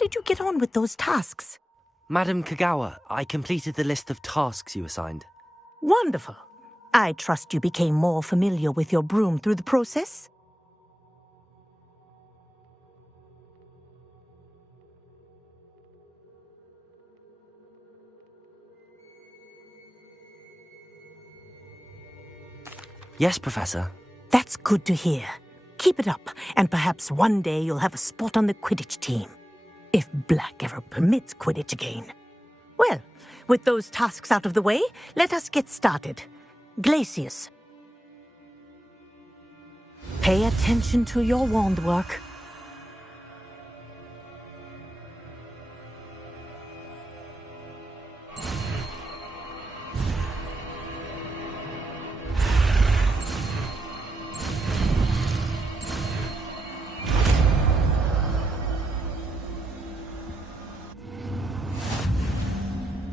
did you get on with those tasks? Madam Kagawa, I completed the list of tasks you assigned. Wonderful. I trust you became more familiar with your broom through the process? Yes, Professor. That's good to hear. Keep it up, and perhaps one day you'll have a spot on the Quidditch team. If Black ever permits Quidditch again. Well, with those tasks out of the way, let us get started. Glacius. Pay attention to your wand work.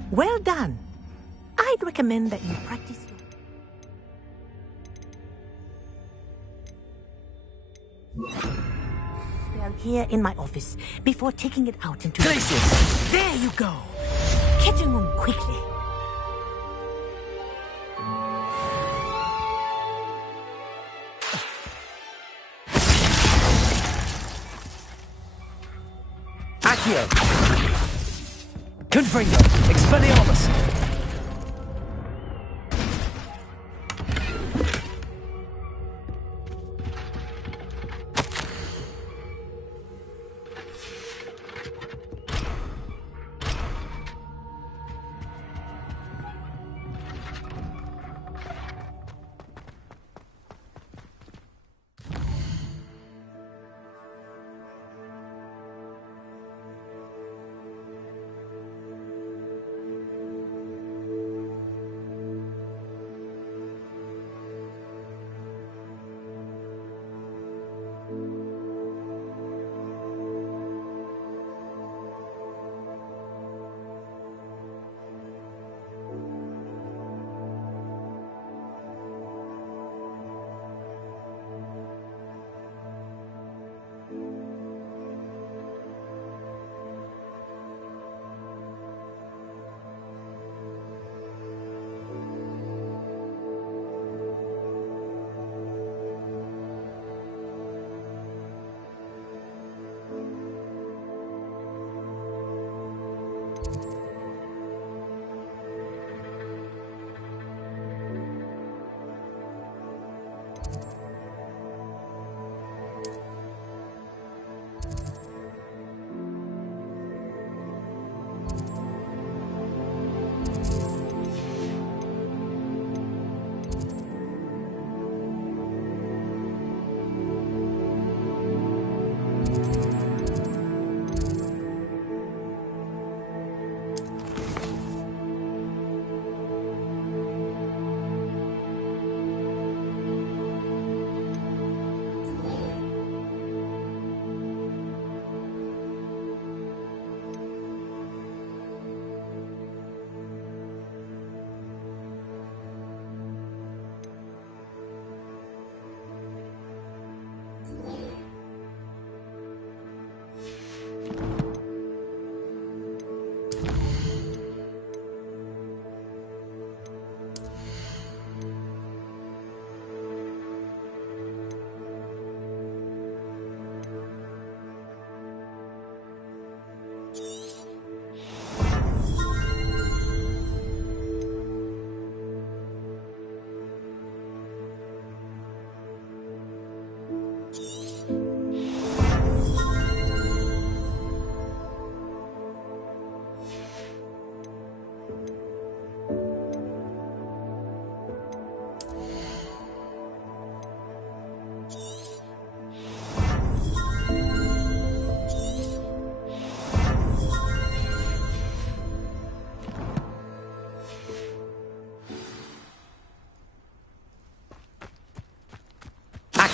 Well done. I'd recommend that you practice spell here in my office before taking it out into... Glacius! There you go. Catching them quickly. Accio! Confringo! Expelliarmus!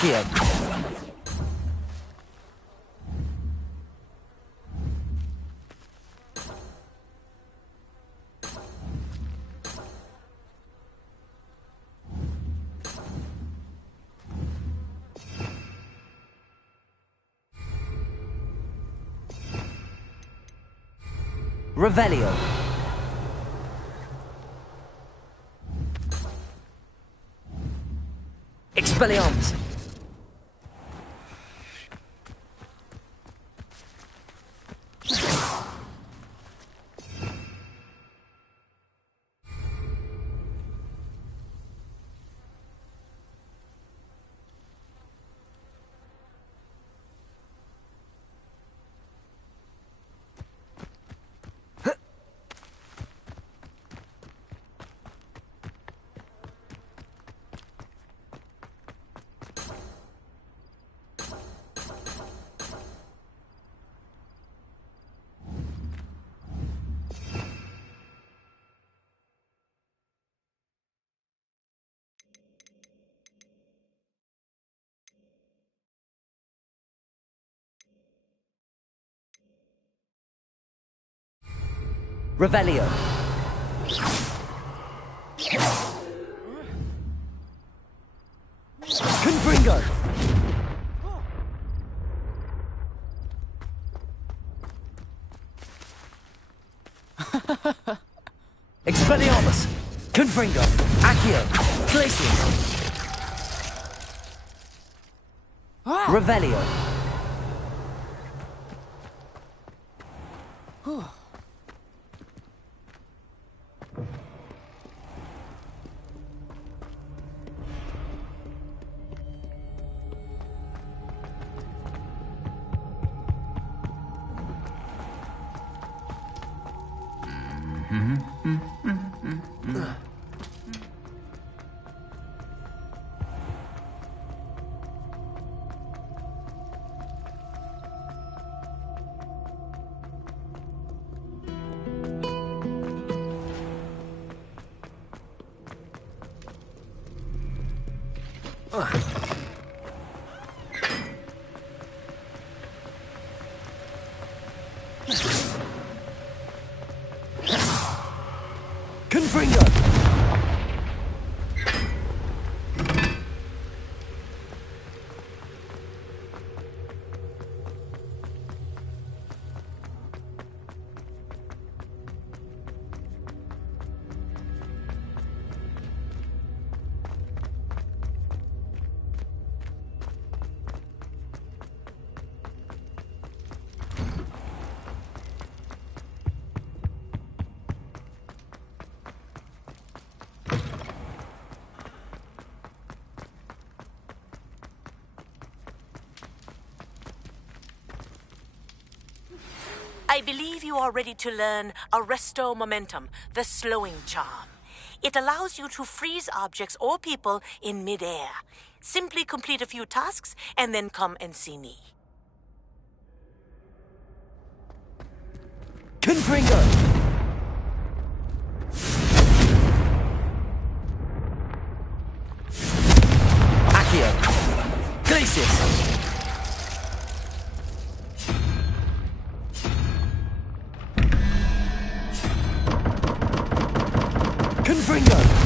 Accio! Revelio. Expelliarmus. Revelio. Confringo. Expelliarmus. Confringo. Accio. Glacius. Revelio. Confringo. I believe you are ready to learn Arresto Momentum, the slowing charm. It allows you to freeze objects or people in midair. Simply complete a few tasks and then come and see me. Confringo. Accio. Glacius. Confringo.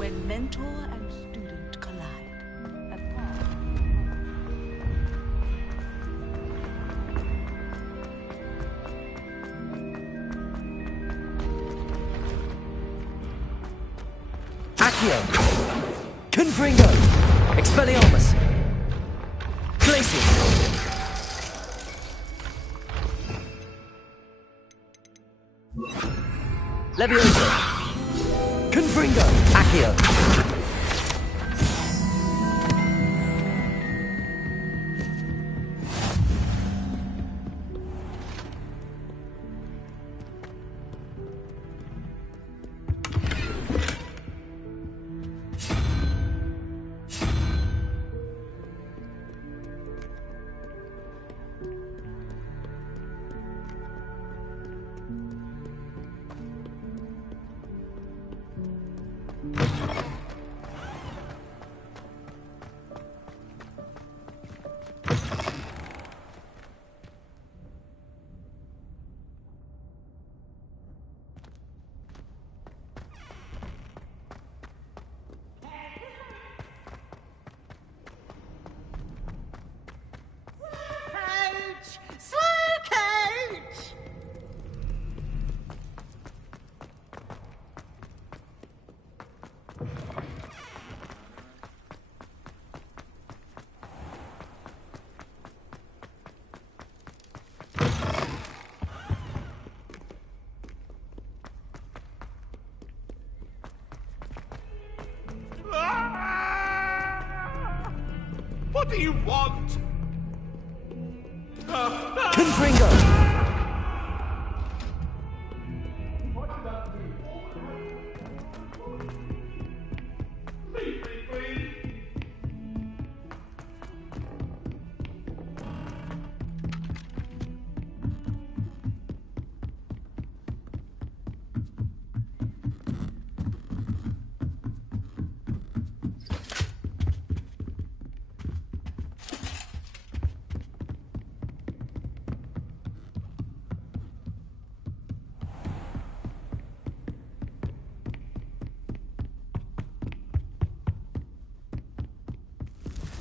When mentor and student collide. Accio! Confringo! Expelliarmus! Glacius! Leviosa! Confringo! Accio! you want? Confringo!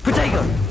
Protego!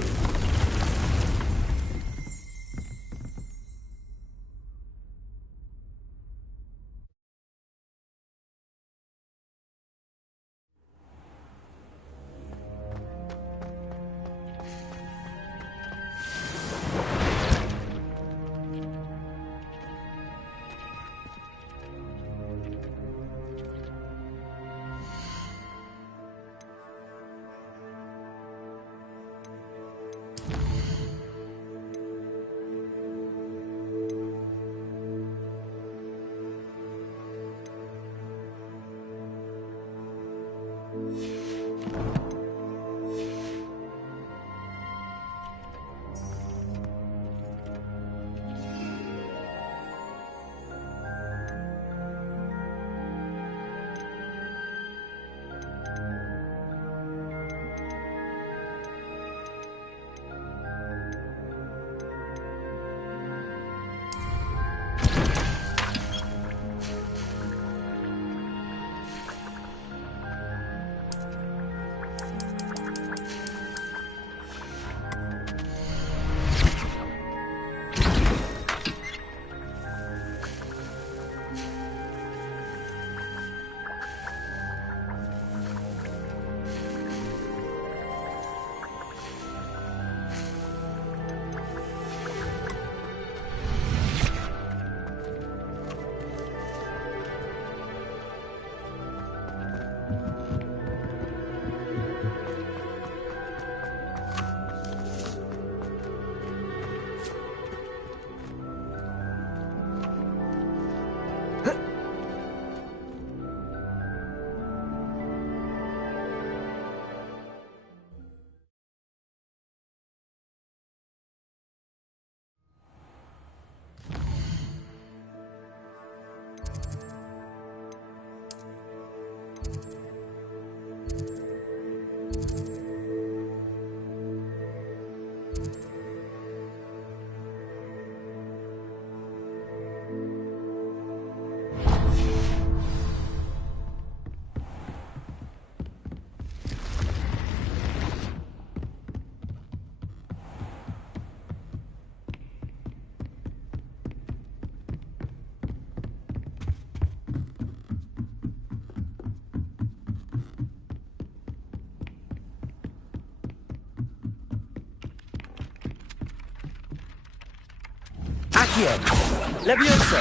Accio! Levioso!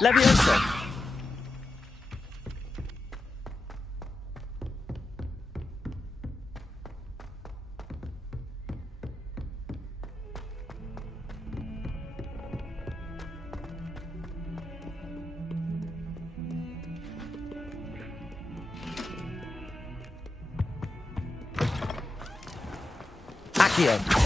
Levioso! Accio!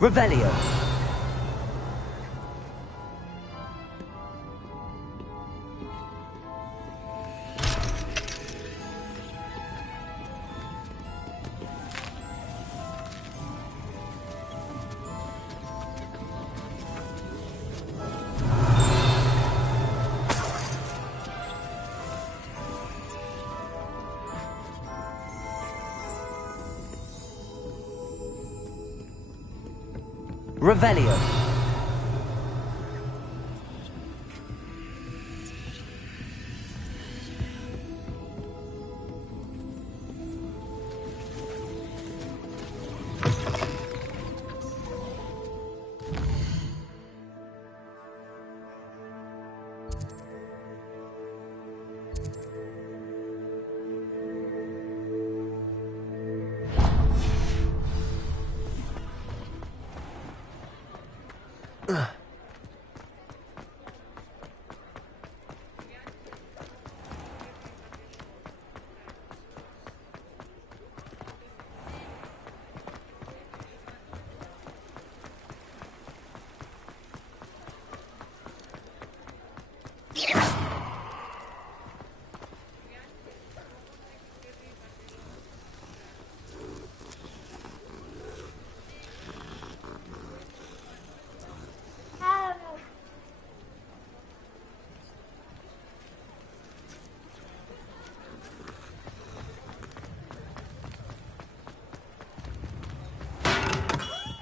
Revelio. Revelio.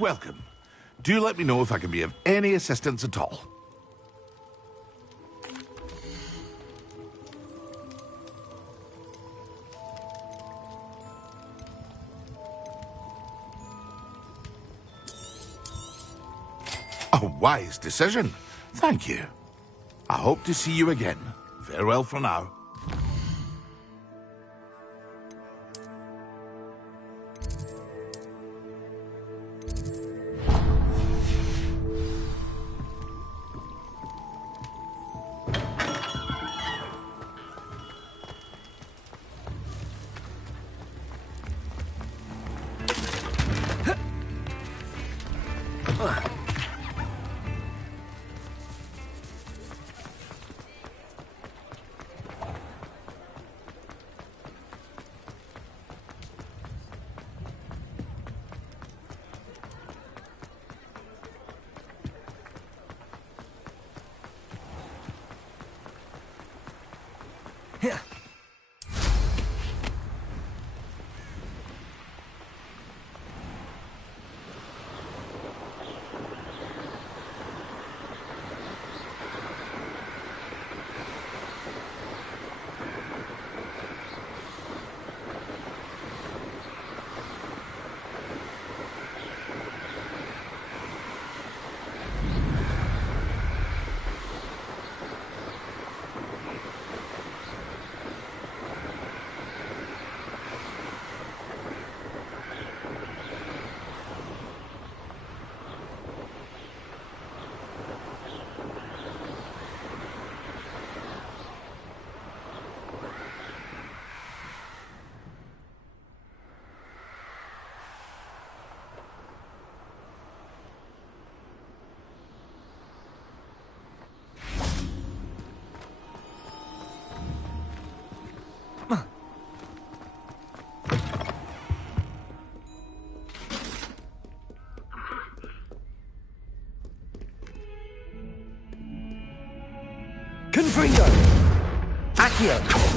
Welcome. Do let me know if I can be of any assistance at all. A wise decision. Thank you. I hope to see you again. Farewell for now. Confringo! Accio!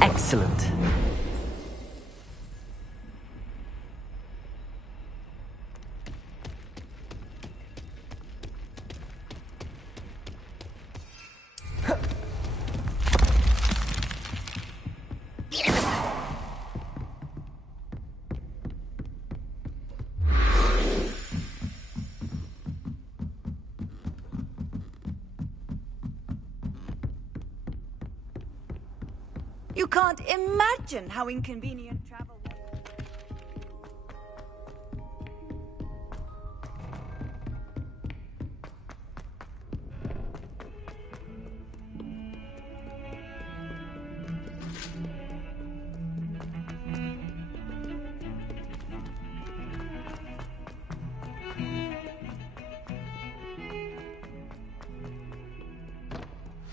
Excellent. You can't imagine how inconvenient travel was.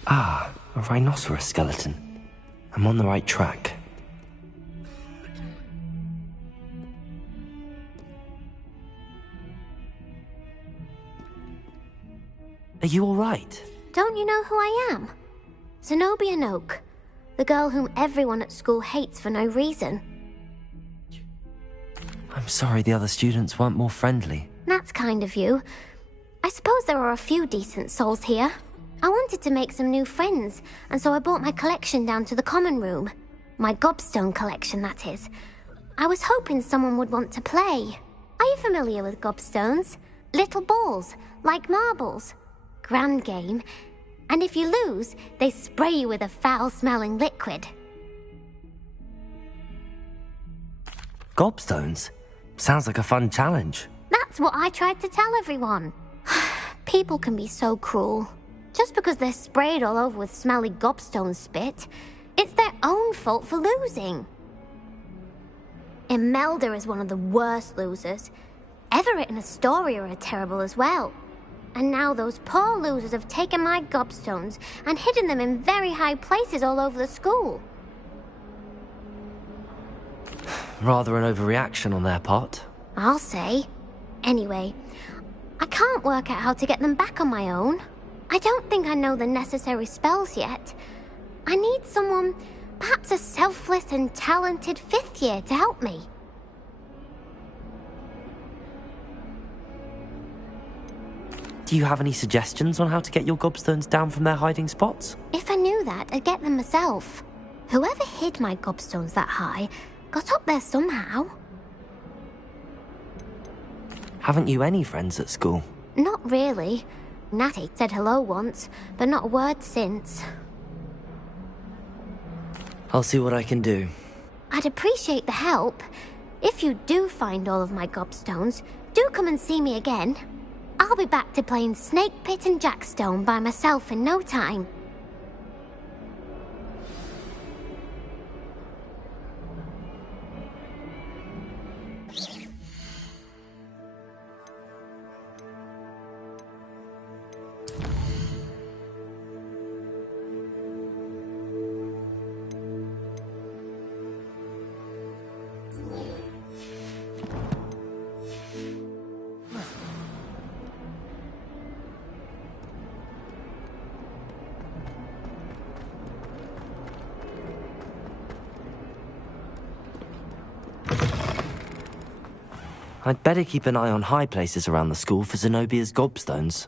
Ah, a rhinoceros skeleton. I'm on the right track. Are you all right? Don't you know who I am? Zenobia Noak, the girl whom everyone at school hates for no reason. I'm sorry the other students weren't more friendly. That's kind of you. I suppose there are a few decent souls here. I wanted to make some new friends, and so I brought my collection down to the common room. My gobstone collection, that is. I was hoping someone would want to play. Are you familiar with gobstones? Little balls, like marbles. Grand game. And if you lose, they spray you with a foul-smelling liquid. Gobstones? Sounds like a fun challenge. That's what I tried to tell everyone. People can be so cruel. Just because they're sprayed all over with smelly gobstone spit, it's their own fault for losing. Imelda is one of the worst losers. Everett and Astoria are terrible as well. And now those poor losers have taken my gobstones and hidden them in very high places all over the school. Rather an overreaction on their part. I'll say. Anyway, I can't work out how to get them back on my own. I don't think I know the necessary spells yet. I need someone, perhaps a selfless and talented 5th year to help me. Do you have any suggestions on how to get your gobstones down from their hiding spots? If I knew that, I'd get them myself. Whoever hid my gobstones that high got up there somehow. Haven't you any friends at school? Not really. Natty said hello once, but not a word since. I'll see what I can do. I'd appreciate the help. If you do find all of my gobstones, do come and see me again. I'll be back to playing Snake Pit and Jackstone by myself in no time. I'd better keep an eye on high places around the school for Zenobia's gobstones.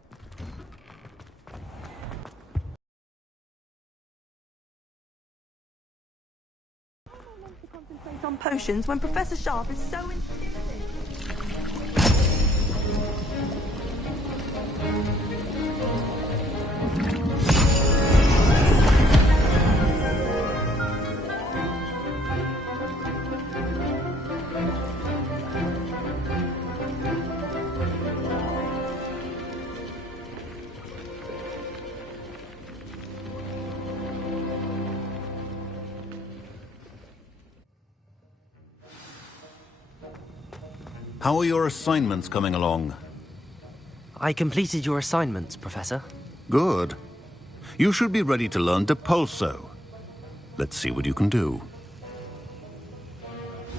Concentrate on potions when Professor Sharp is so intimidating. How are your assignments coming along? I completed your assignments, Professor. Good. You should be ready to learn Depulso. Let's see what you can do.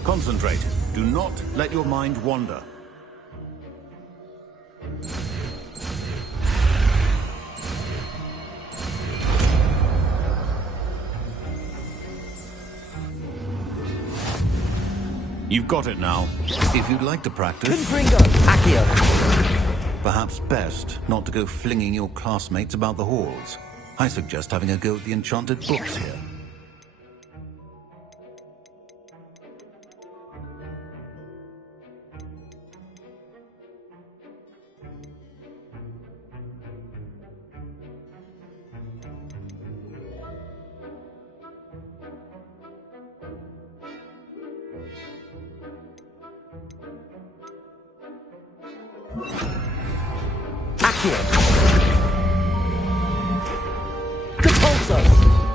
Concentrate. Do not let your mind wander. You've got it now. If you'd like to practice... Perhaps best not to go flinging your classmates about the halls. I suggest having a go at the enchanted books here.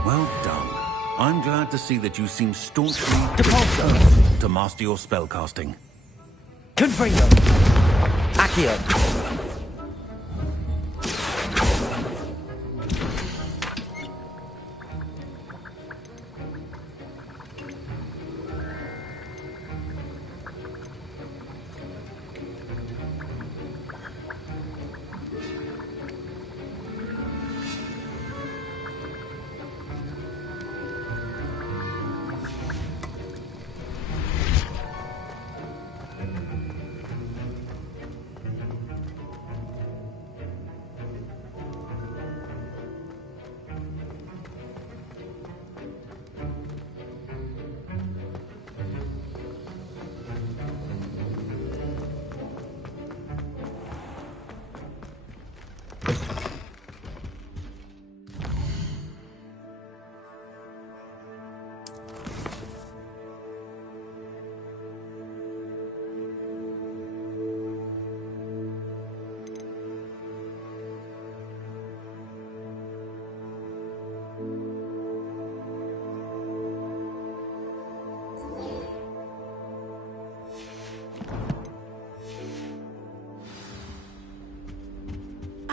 Well done. I'm glad to see that you seem staunchly determined to master your spellcasting. Confringo! Accio!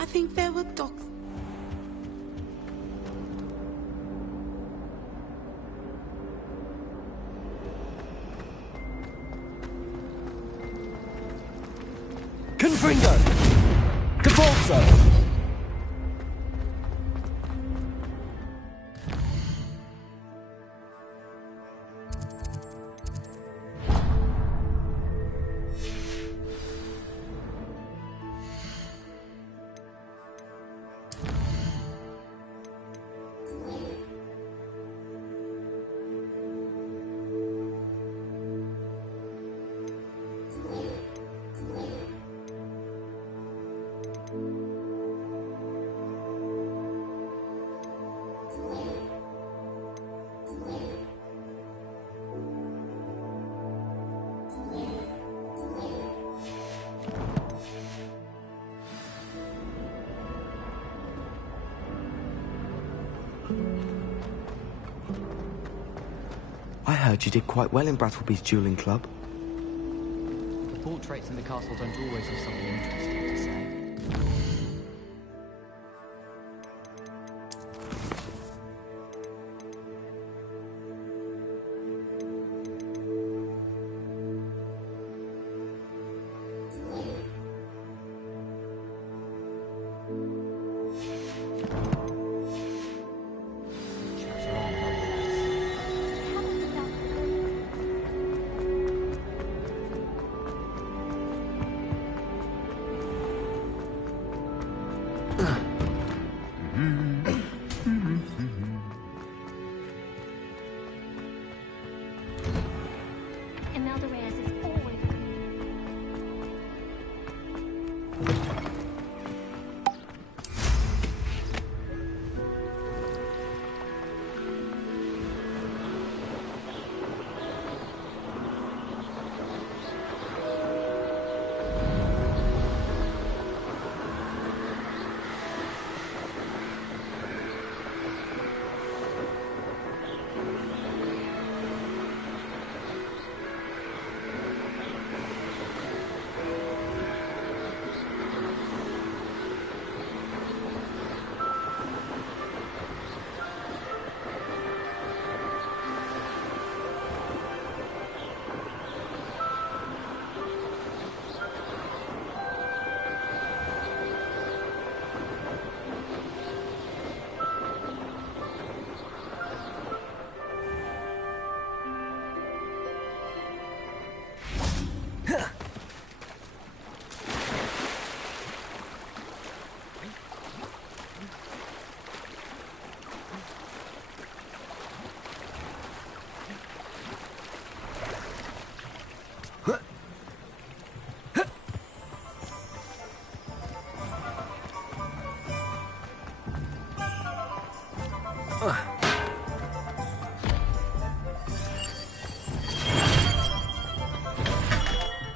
I think there were dogs. Confringo! Depulso! I heard you did quite well in Brattleby's dueling club. The portraits in the castle don't always have something interesting to say. Imelda Reyes is always...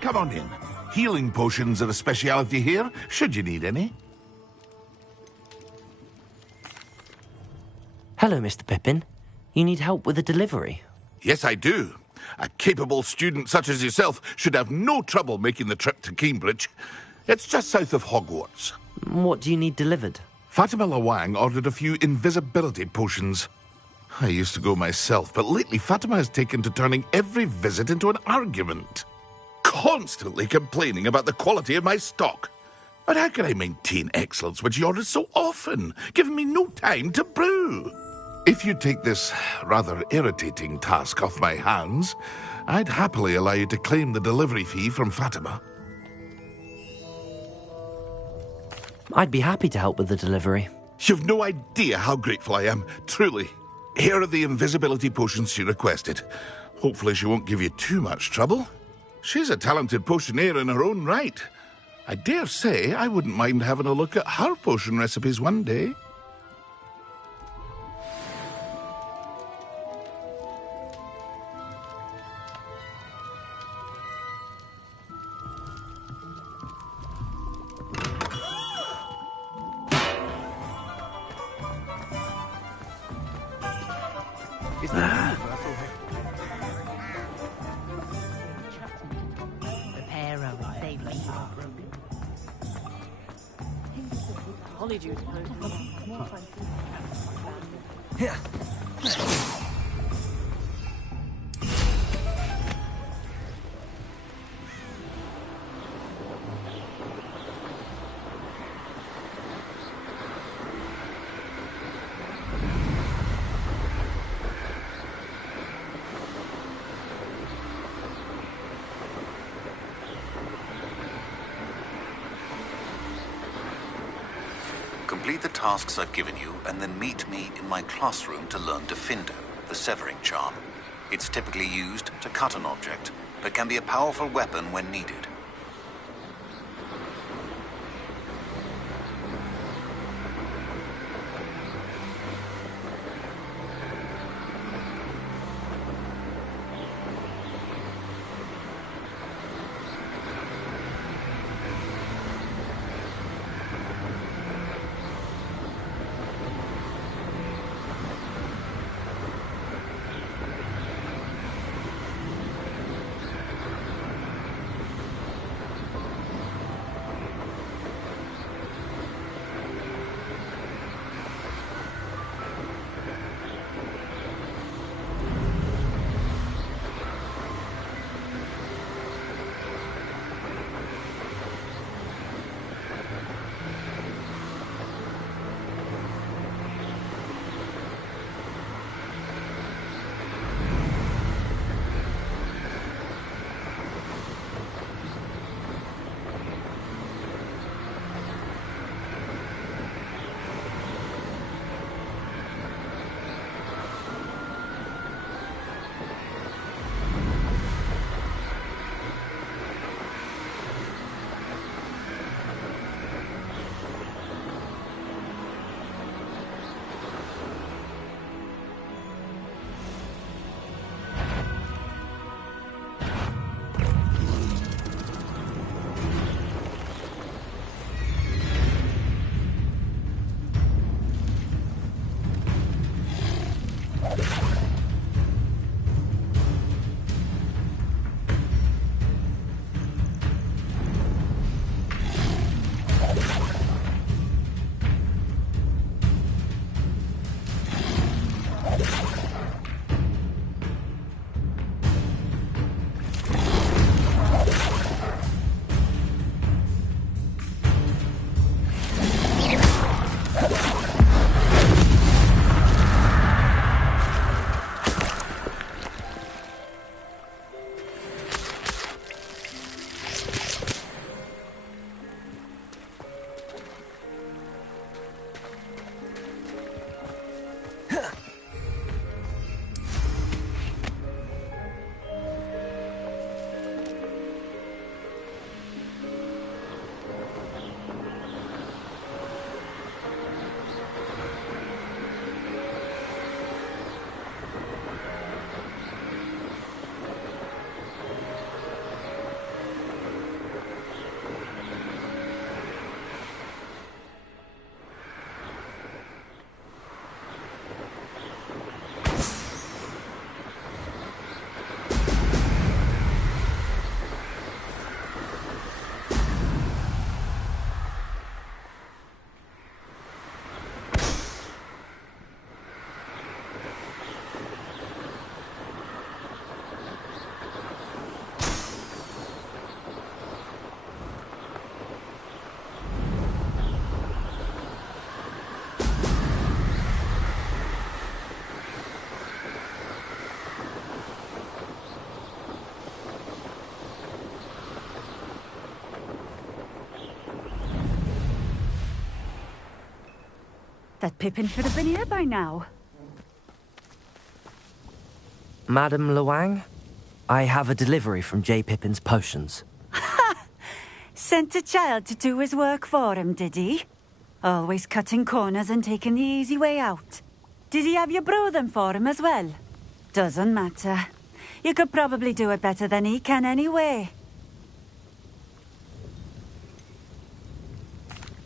Come on in. Healing potions are a speciality here, should you need any. Hello, Mr. Pippin. You need help with a delivery? Yes, I do. A capable student such as yourself should have no trouble making the trip to Cambridge. It's just south of Hogwarts. What do you need delivered? Fatima Lawang ordered a few invisibility potions. I used to go myself, but lately Fatima has taken to turning every visit into an argument. Constantly complaining about the quality of my stock. But how can I maintain excellence when she orders so often, giving me no time to brew? If you take this rather irritating task off my hands, I'd happily allow you to claim the delivery fee from Fatima. I'd be happy to help with the delivery. You've no idea how grateful I am, truly. Here are the invisibility potions she requested. Hopefully she won't give you too much trouble. She's a talented potioneer in her own right. I dare say I wouldn't mind having a look at her potion recipes one day. Is there Complete the tasks I've given you, and then meet me in my classroom to learn Defindo, the severing charm. It's typically used to cut an object, but can be a powerful weapon when needed. That Pippin should have been here by now. Madam Luang, I have a delivery from J. Pippin's potions. Sent a child to do his work for him, did he? Always cutting corners and taking the easy way out. Did he have you brew them for him as well? Doesn't matter. You could probably do it better than he can anyway.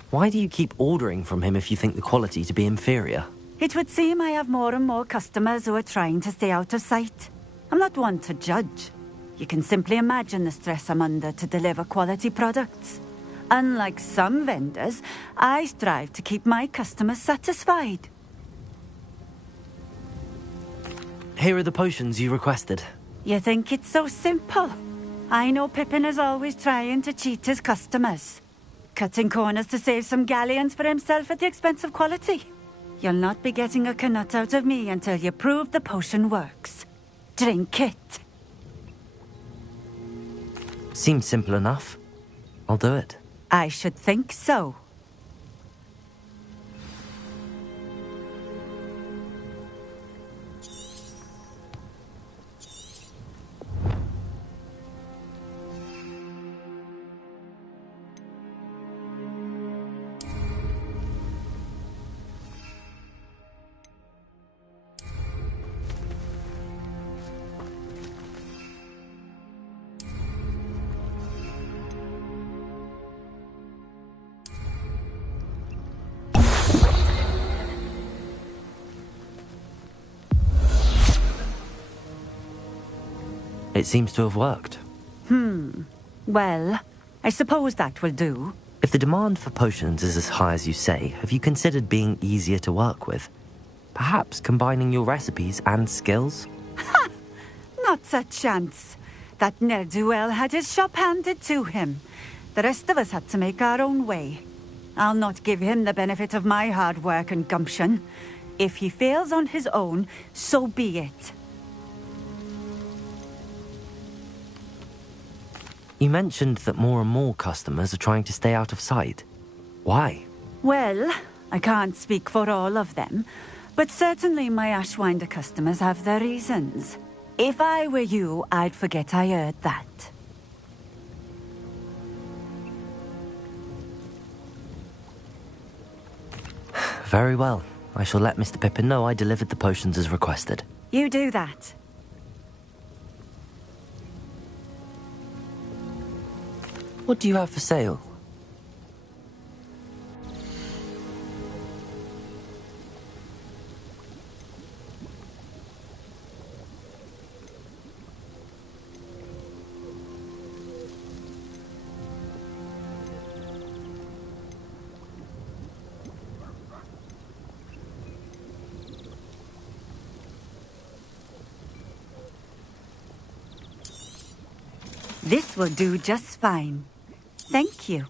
Why do you keep ordering from him if you think the quality to be inferior? It would seem I have more and more customers who are trying to stay out of sight. I'm not one to judge. You can simply imagine the stress I'm under to deliver quality products. Unlike some vendors, I strive to keep my customers satisfied. Here are the potions you requested. You think it's so simple? I know Pippin is always trying to cheat his customers. Cutting corners to save some galleons for himself at the expense of quality. You'll not be getting a canut out of me until you prove the potion works. Drink it. Seems simple enough. I'll do it. I should think so. It seems to have worked. Well, I suppose that will do. If the demand for potions is as high as you say, have you considered being easier to work with? Perhaps combining your recipes and skills? Not a chance. That ne'er-do-well had his shop handed to him. The rest of us had to make our own way. I'll not give him the benefit of my hard work and gumption. If he fails on his own, so be it. You mentioned that more and more customers are trying to stay out of sight. Why? Well, I can't speak for all of them, but certainly my Ashwinder customers have their reasons. If I were you, I'd forget I heard that. Very well. I shall let Mr. Pippin know I delivered the potions as requested. You do that. What do you have for sale? This will do just fine. Thank you.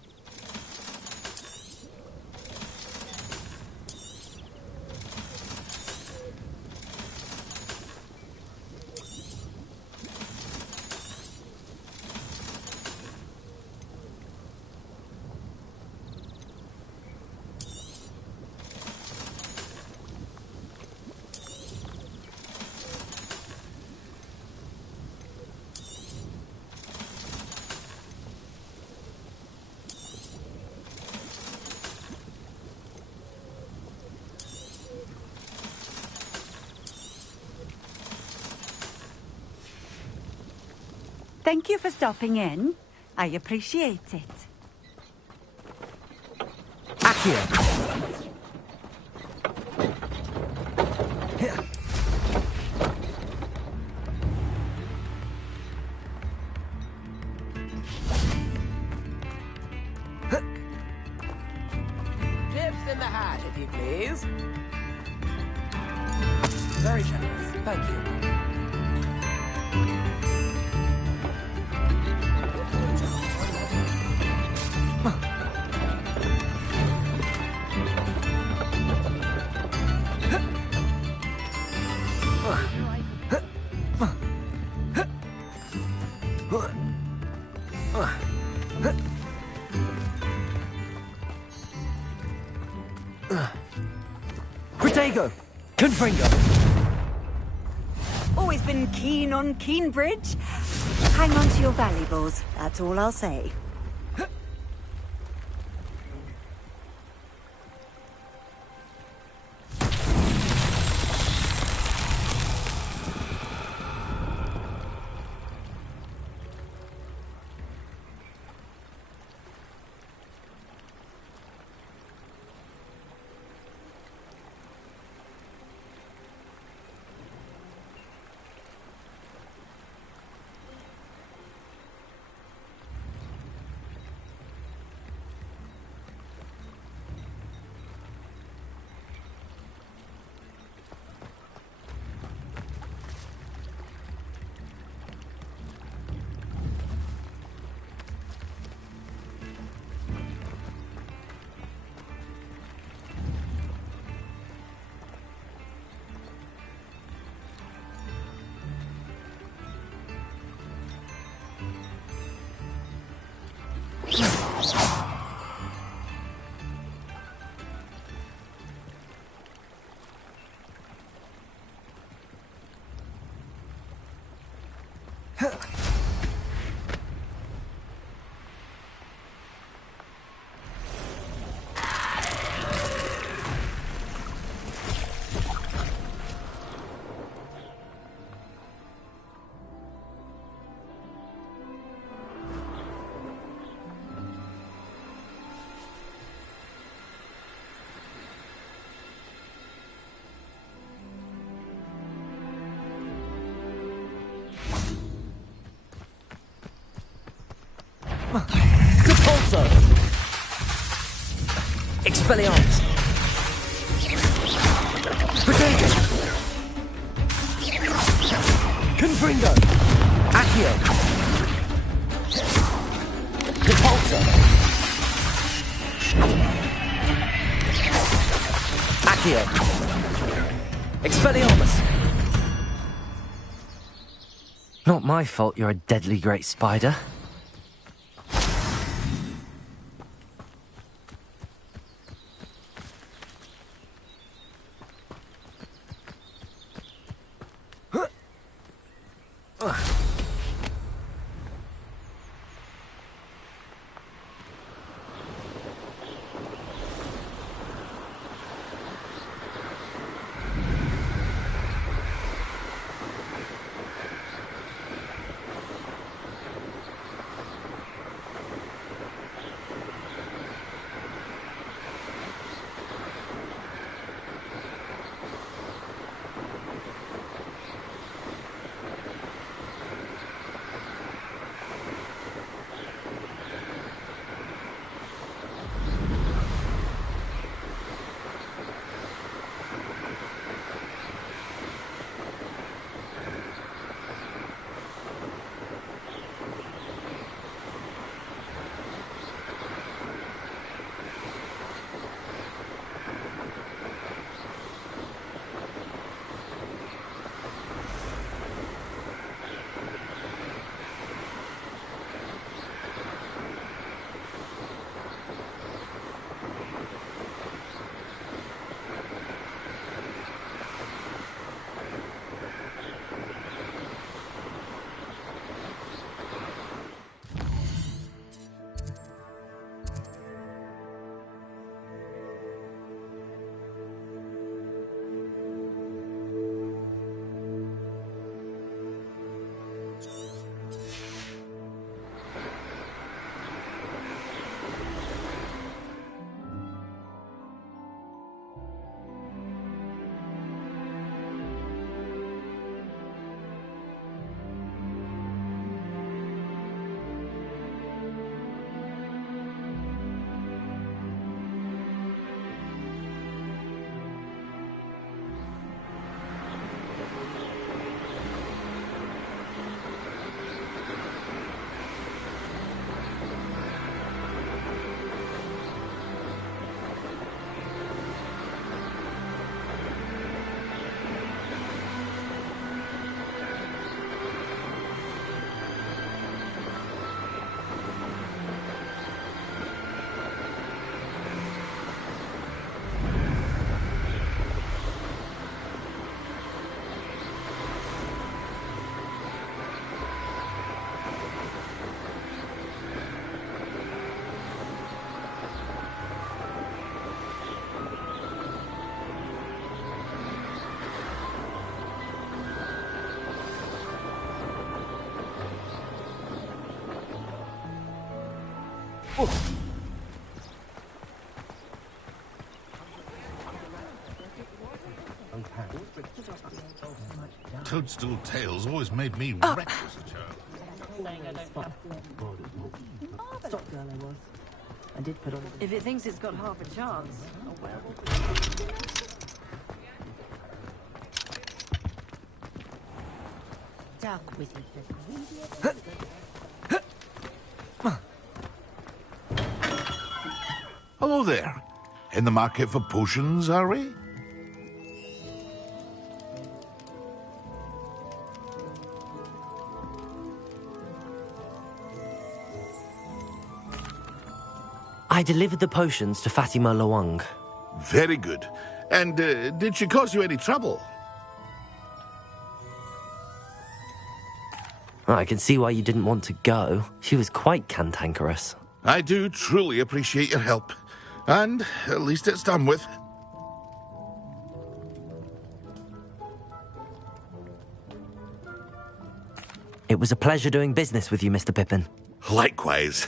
Thank you for stopping in. I appreciate it. Accio! Chips in the hat, if you please. Very generous. Thank you. Protego! Confringo! Always been keen on Keenbridge. Hang on to your valuables, that's all I'll say. Expelliarmus! Protego! Confringo! Accio! Repulsor! Accio! Expelliarmus! Not my fault you're a deadly great spider. Toadstool tails always made me reckless, child. If it thinks it's got half a chance, oh well. Dark wizard. Hello there. In the market for potions, are we? I delivered the potions to Fatima Lawang. Very good. And did she cause you any trouble? I can see why you didn't want to go. She was quite cantankerous. I do truly appreciate your help. And at least it's done with. It was a pleasure doing business with you, Mr. Pippin. Likewise.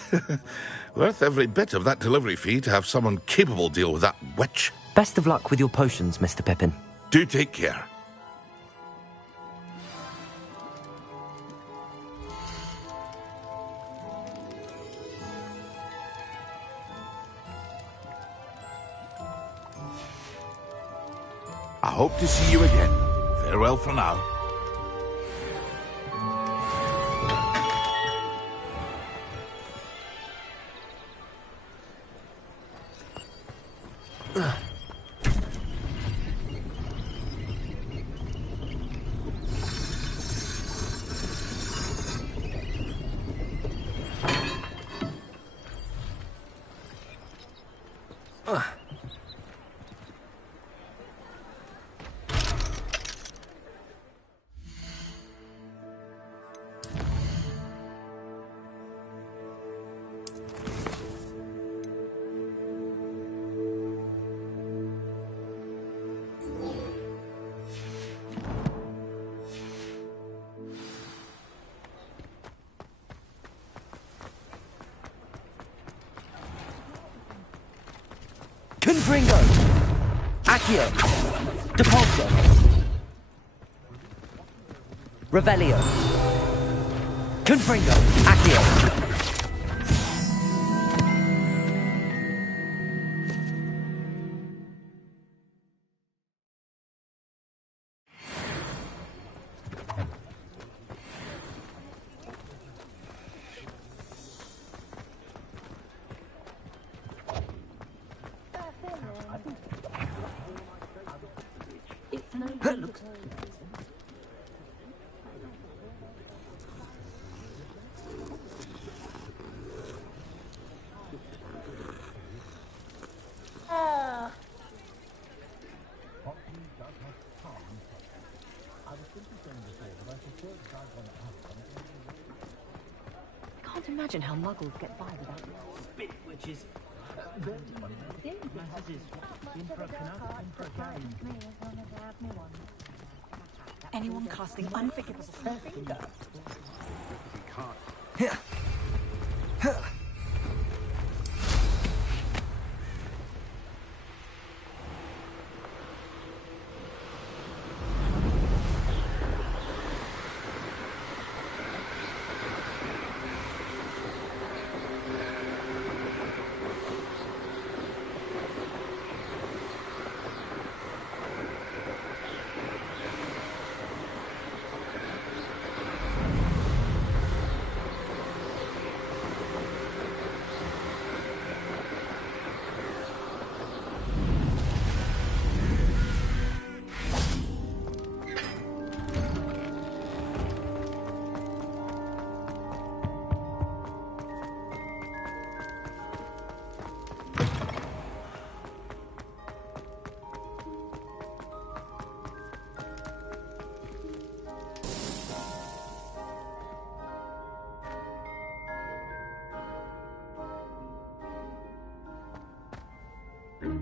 Worth every bit of that delivery fee to have someone capable deal with that witch. Best of luck with your potions, Mr. Pippin. Do take care. I hope to see you again. Farewell for now. Confringo! Accio! Depulso! Revelio! Confringo! Accio! Can't imagine how muggles get by without spit witches. Anyone casting unforgivable finger?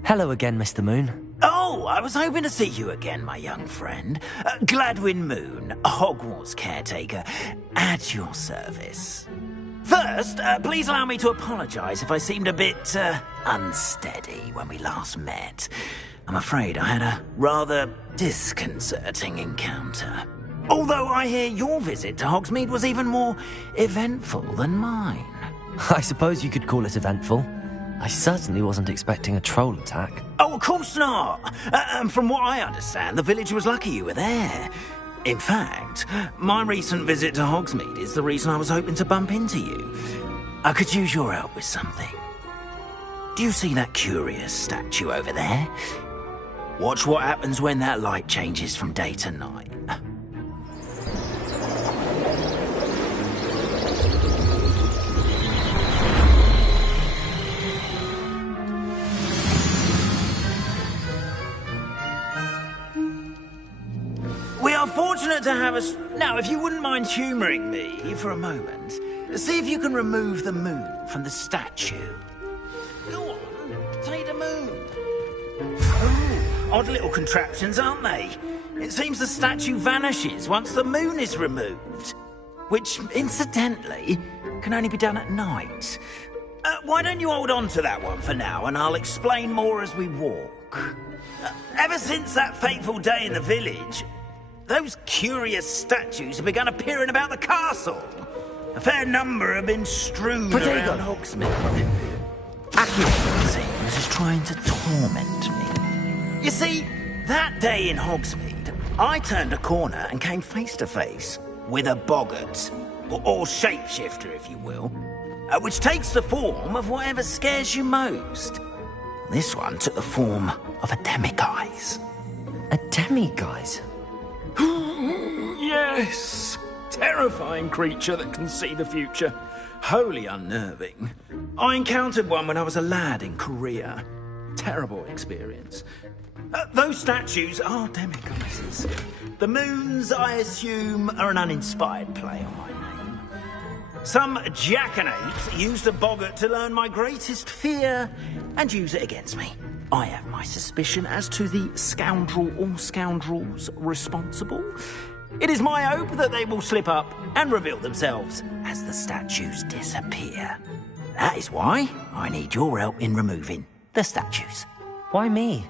Hello again, Mr. Moon. Oh, I was hoping to see you again, my young friend. Gladwin Moon, Hogwarts caretaker, at your service. First, please allow me to apologise if I seemed a bit, unsteady when we last met. I'm afraid I had a rather disconcerting encounter. Although I hear your visit to Hogsmeade was even more eventful than mine. I suppose you could call it eventful. I certainly wasn't expecting a troll attack. Oh, of course not. And from what I understand, the village was lucky you were there. In fact, my recent visit to Hogsmeade is the reason I was hoping to bump into you. I could use your help with something. Do you see that curious statue over there? Watch what happens when that light changes from day to night. We are fortunate to have us. Now, if you wouldn't mind humouring me for a moment, see if you can remove the moon from the statue. Go on, take the moon. Oh, odd little contraptions, aren't they? It seems the statue vanishes once the moon is removed, which, incidentally, can only be done at night. Why don't you hold on to that one for now, and I'll explain more as we walk. Ever since that fateful day in the village, those curious statues have begun appearing about the castle. A fair number have been strewn around Hogsmeade. Accio, it seems, is trying to torment me. You see, That day in Hogsmeade, I turned a corner and came face to face with a boggart, or shapeshifter, if you will, which takes the form of whatever scares you most. This one took the form of a demiguise. A demiguise? Yes! Terrifying creature that can see the future. Wholly unnerving. I encountered one when I was a lad in Korea. Terrible experience. Those statues are demiguises. The moons, I assume, are an uninspired play on my name. Some jackanapes used a boggart to learn my greatest fear and use it against me. I have my suspicion as to the scoundrel or scoundrels responsible. It is my hope that they will slip up and reveal themselves as the statues disappear. That is why I need your help in removing the statues. Why me?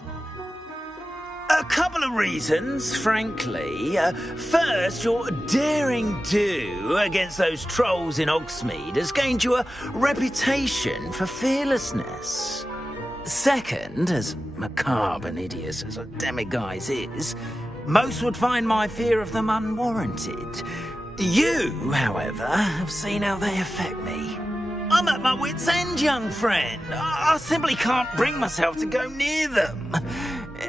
A couple of reasons, frankly. First, your daring do against those trolls in Hogsmeade has gained you a reputation for fearlessness. Second, as macabre and hideous as a demiguise is, most would find my fear of them unwarranted. You, however, have seen how they affect me. I'm at my wit's end, young friend. I simply can't bring myself to go near them.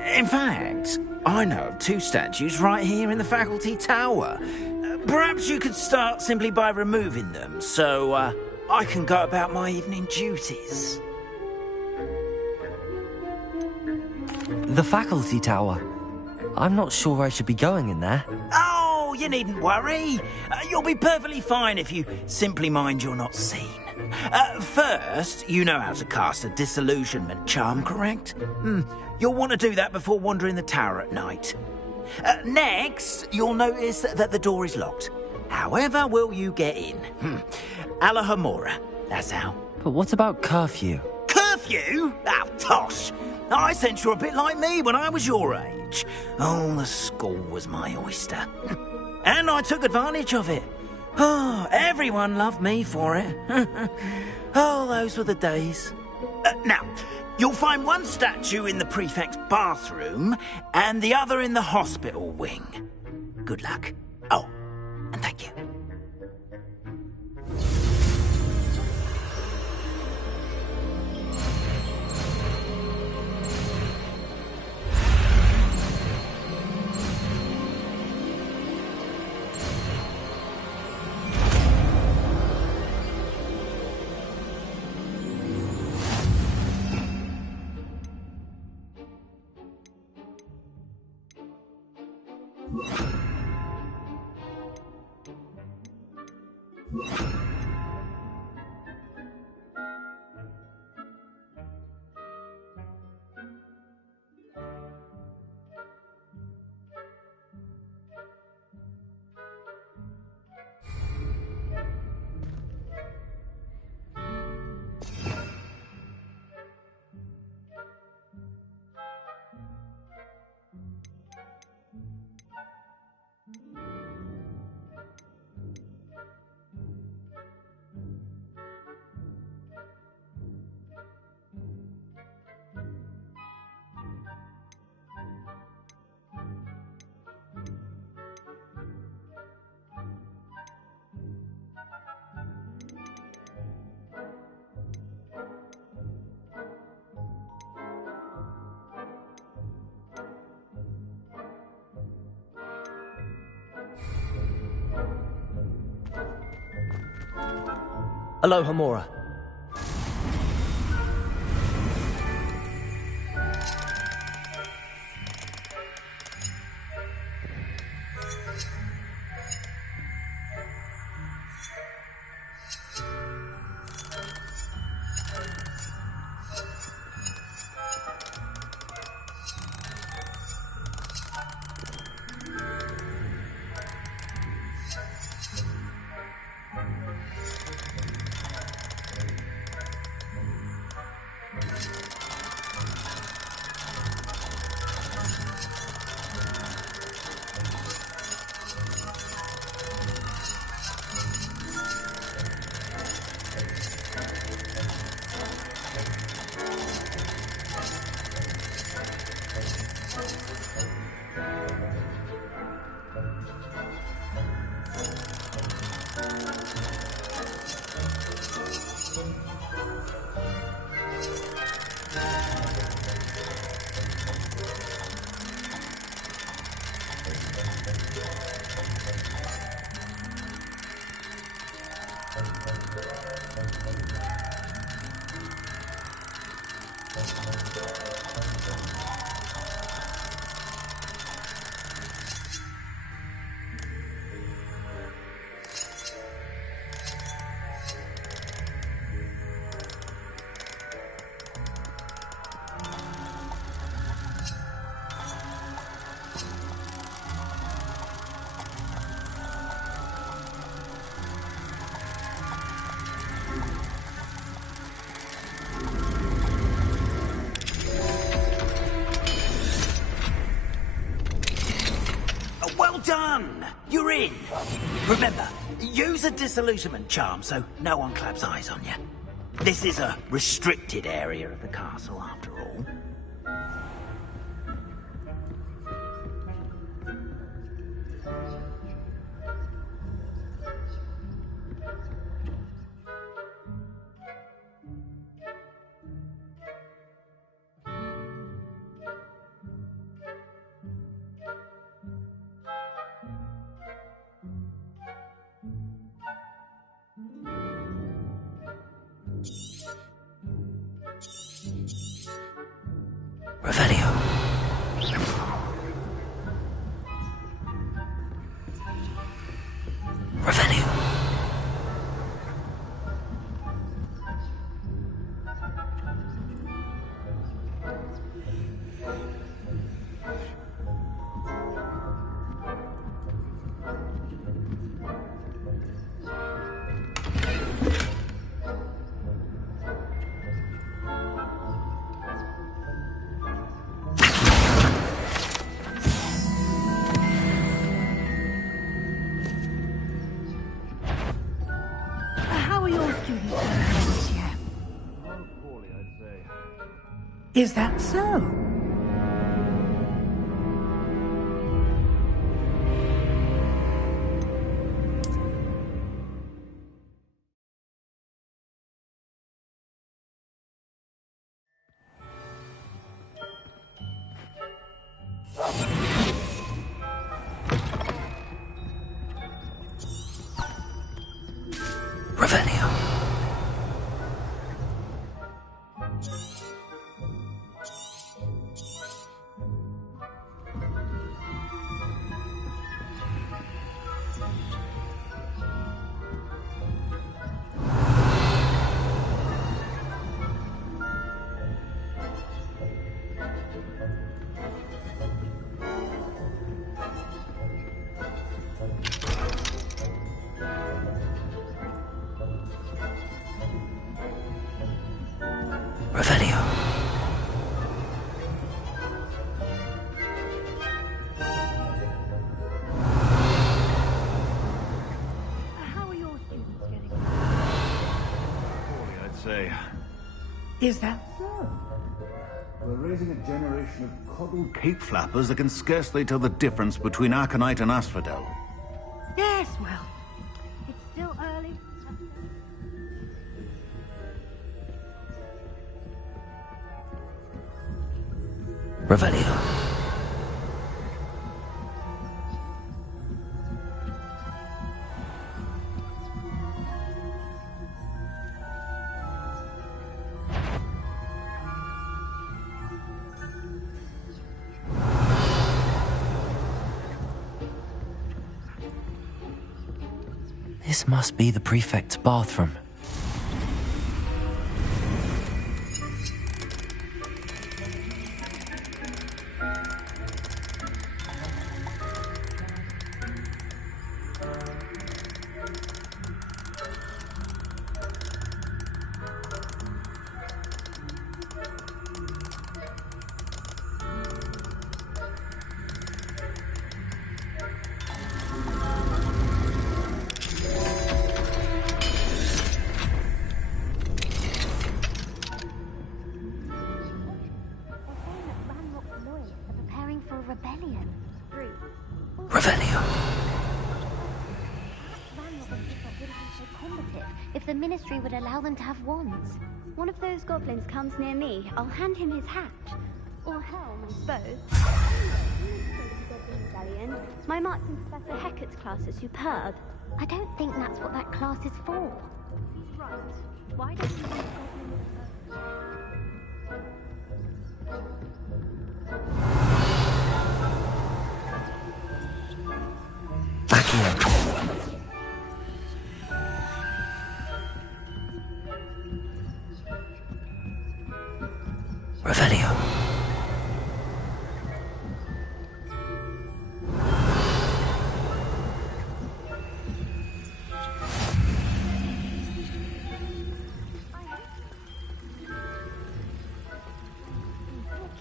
In fact, I know of 2 statues right here in the faculty tower. Perhaps you could start simply by removing them, so I can go about my evening duties. The faculty tower. I'm not sure I should be going in there. Oh, you needn't worry. You'll be perfectly fine if you simply mind you're not seen. First, you know how to cast a disillusionment charm, correct? You'll want to do that before wandering the tower at night. Next, you'll notice that the door is locked. However will you get in? Alahomora, that's how. But what about curfew? Curfew? Oh, tosh. I sense you're a bit like me when I was your age. Oh, the school was my oyster. And I took advantage of it. Oh, everyone loved me for it. Oh, those were the days. Now, you'll find one statue in the prefect's bathroom and the other in the hospital wing. Good luck. Oh, and thank you. Alohomora. Well done! You're in! Remember, use a disillusionment charm so no one claps eyes on you. This is a restricted area of the castle, after all. Revelio. Revelio. Is that so? Revelio. Revelio. How are your students getting on? Poorly, I'd say. Is that so? We're raising a generation of coddled cape flappers that can scarcely tell the difference between Aconite and Asphodel. Yes, well, it's still early. Revelio. This must be the prefect's bathroom. Rebellion. Revelio. Perhaps Ranrock and people wouldn't be so combative if the Ministry would allow them to have wands. one of those goblins comes near me, I'll hand him his hat. Or helm, I suppose. Medallion. My marks in Professor Hecat's class are superb. I don't think that's what that class is for. He's right. Why don't you use Revelio.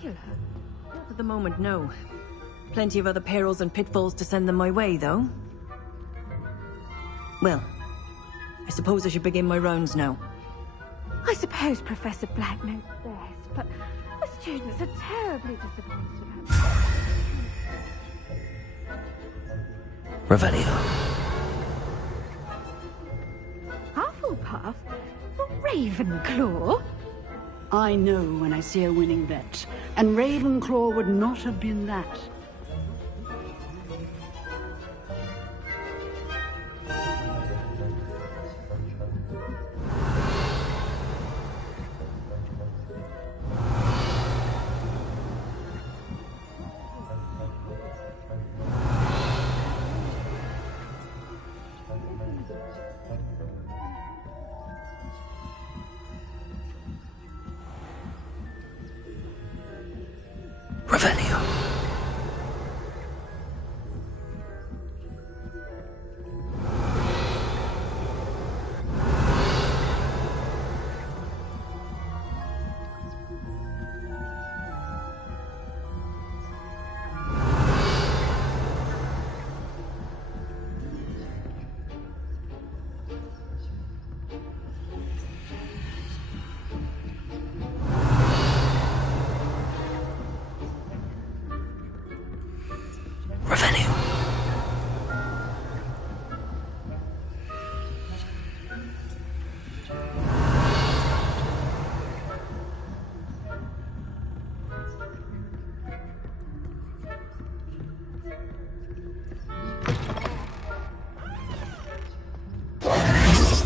Kill her? Not at the moment, no. Plenty of other perils and pitfalls to send them my way, though. Well, I suppose I should begin my rounds now. I suppose Professor Black knows best, but the students are terribly disappointed about Revelio. Hufflepuff? The Ravenclaw? I know when I see a winning bet, and Ravenclaw would not have been that. Revelio.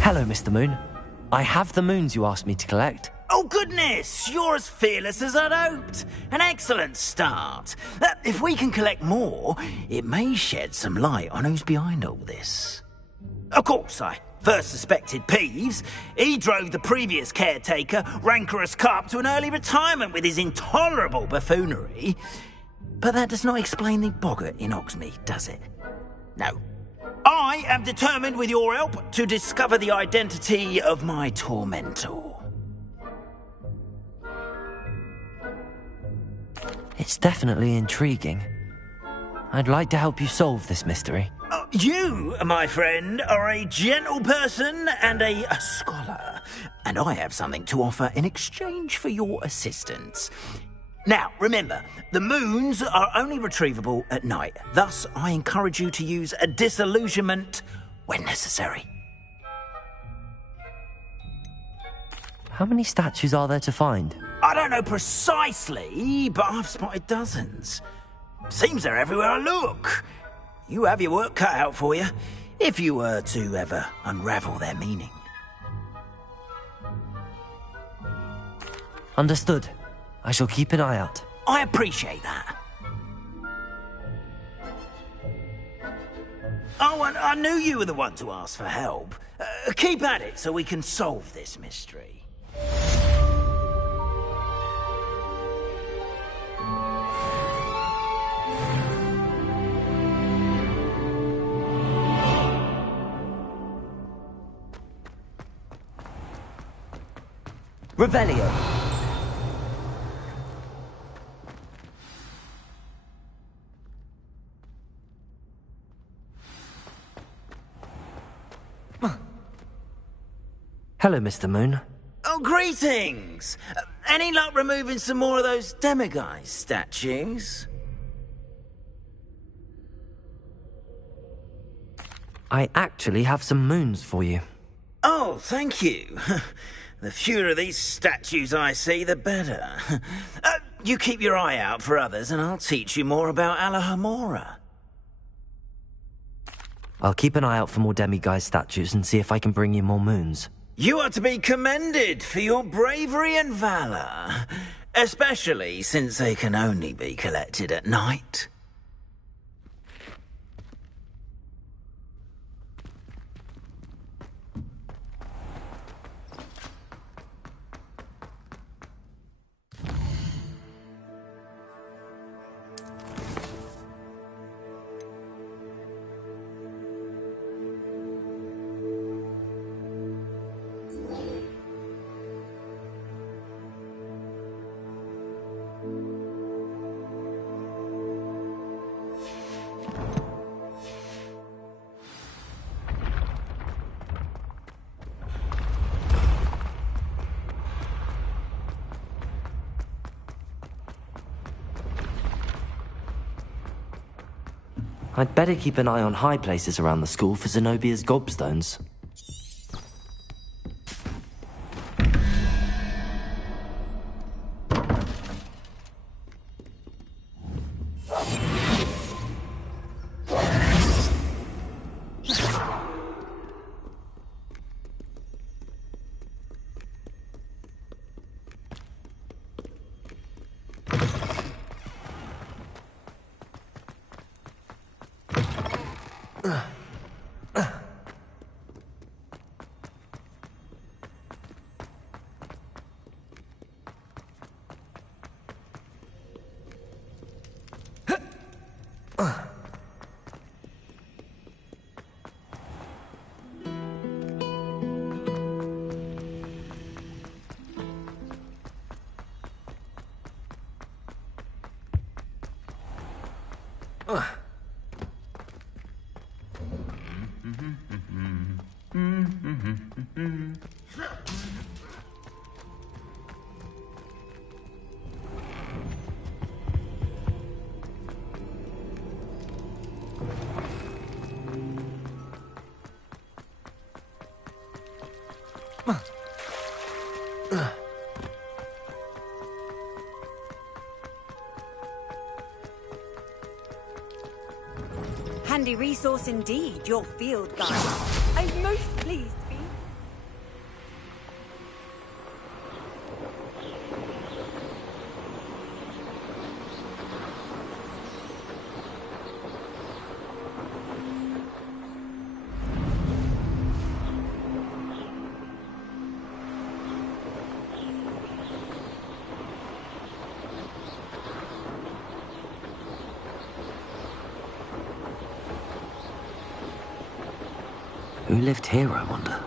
Hello, Mr. Moon. I have the moons you asked me to collect. Oh, goodness! You're as fearless as I'd hoped. An excellent start. If we can collect more, it may shed some light on who's behind all this. Of course, I first suspected Peeves. He drove the previous caretaker, Rancorous Carp, to an early retirement with his intolerable buffoonery. But that does not explain the boggart in Hogsmeade, does it? No. I am determined, with your help, to discover the identity of my tormentor. It's definitely intriguing. I'd like to help you solve this mystery. You, my friend, are a gentle person and a scholar, and I have something to offer in exchange for your assistance. Now, remember, the moons are only retrievable at night. Thus, I encourage you to use a disillusionment when necessary. How many statues are there to find? I don't know precisely, but I've spotted dozens. Seems they're everywhere I look. You have your work cut out for you, if you were to ever unravel their meaning. Understood. I shall keep an eye out. I appreciate that. Oh, and I knew you were the one to ask for help. Keep at it so we can solve this mystery. Revelio. Hello, Mr. Moon. Oh, greetings! Any luck removing some more of those demiguise statues? I actually have some moons for you. Oh, thank you. The fewer of these statues I see, the better. You keep your eye out for others, and I'll teach you more about Alohomora. I'll keep an eye out for more demiguise statues and see if I can bring you more moons. You are to be commended for your bravery and valor, especially since they can only be collected at night. I'd better keep an eye on high places around the school for Zenobia's gobstones. Handy resource indeed, your field guide. I'm most pleased to be. Who lived here, I wonder?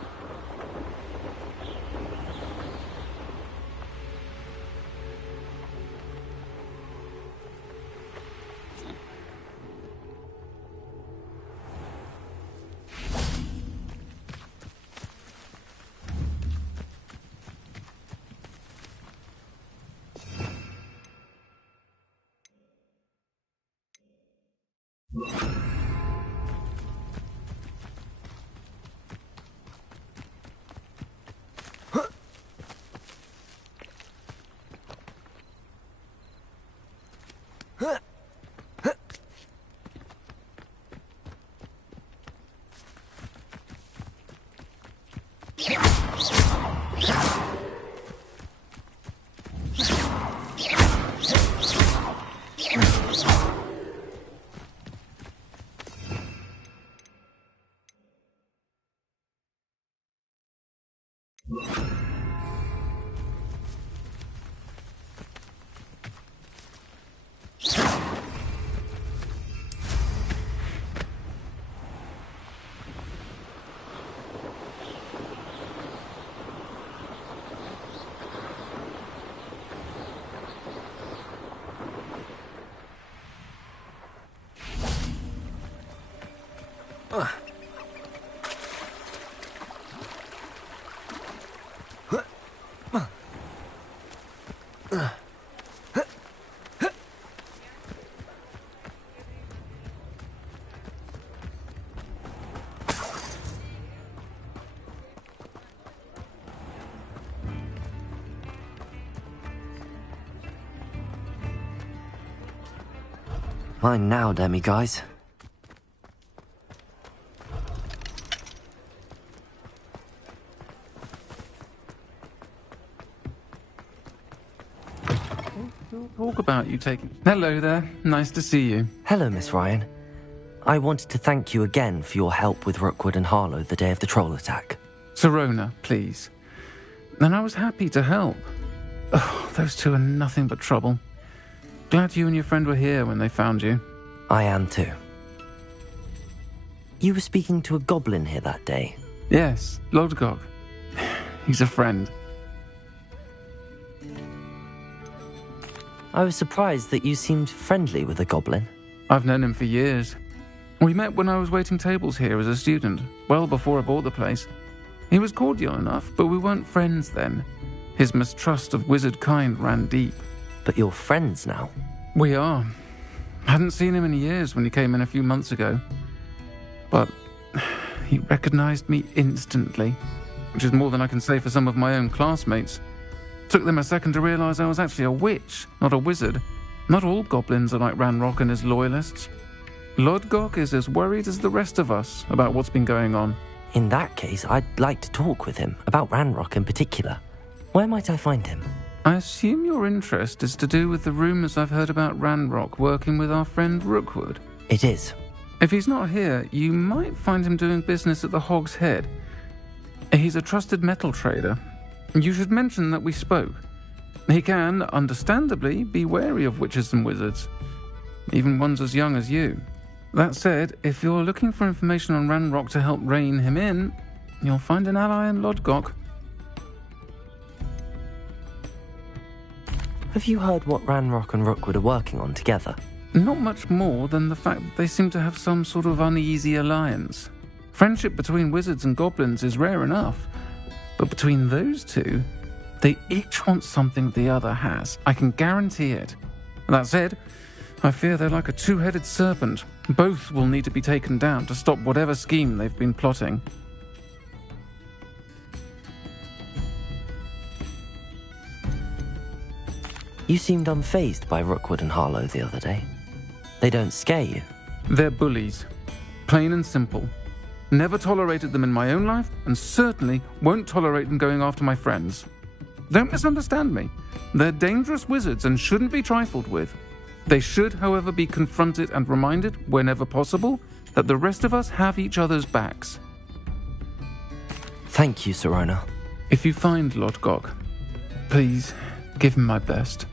Mine now, demi-guys. Talk about you taking... Hello there. Nice to see you. Hello, Miss Ryan. I wanted to thank you again for your help with Rookwood and Harlow the day of the troll attack. Sirona, please. And I was happy to help. Oh, those two are nothing but trouble. Glad you and your friend were here when they found you. I am too. You were speaking to a goblin here that day? Yes, Lodgok. He's a friend. I was surprised that you seemed friendly with the goblin. I've known him for years. We met when I was waiting tables here as a student, well before I bought the place. He was cordial enough, but we weren't friends then. His mistrust of wizard kind ran deep. But you're friends now? We are. Hadn't seen him in years when he came in a few months ago. But he recognized me instantly, which is more than I can say for some of my own classmates. Took them a second to realize I was actually a witch, not a wizard. Not all goblins are like Ranrock and his loyalists. Lodgok is as worried as the rest of us about what's been going on. In that case, I'd like to talk with him, about Ranrock in particular. Where might I find him? I assume your interest is to do with the rumors I've heard about Ranrock working with our friend Rookwood. It is. If he's not here, you might find him doing business at the Hog's Head. He's a trusted metal trader. You should mention that we spoke. He can, understandably, be wary of witches and wizards, even ones as young as you. That said, if you're looking for information on Ranrock to help rein him in, you'll find an ally in Lodgok. Have you heard what Ranrock and Rookwood are working on together? Not much more than the fact that they seem to have some sort of uneasy alliance. Friendship between wizards and goblins is rare enough, but between those two, they each want something the other has. I can guarantee it. That said, I fear they're like a two-headed serpent. Both will need to be taken down to stop whatever scheme they've been plotting. You seemed unfazed by Rookwood and Harlow the other day. They don't scare you? They're bullies. Plain and simple. Never tolerated them in my own life, and certainly won't tolerate them going after my friends. Don't misunderstand me. They're dangerous wizards and shouldn't be trifled with. They should, however, be confronted and reminded, whenever possible, that the rest of us have each other's backs. Thank you, Sirona. If you find Lodgok, please give him my best.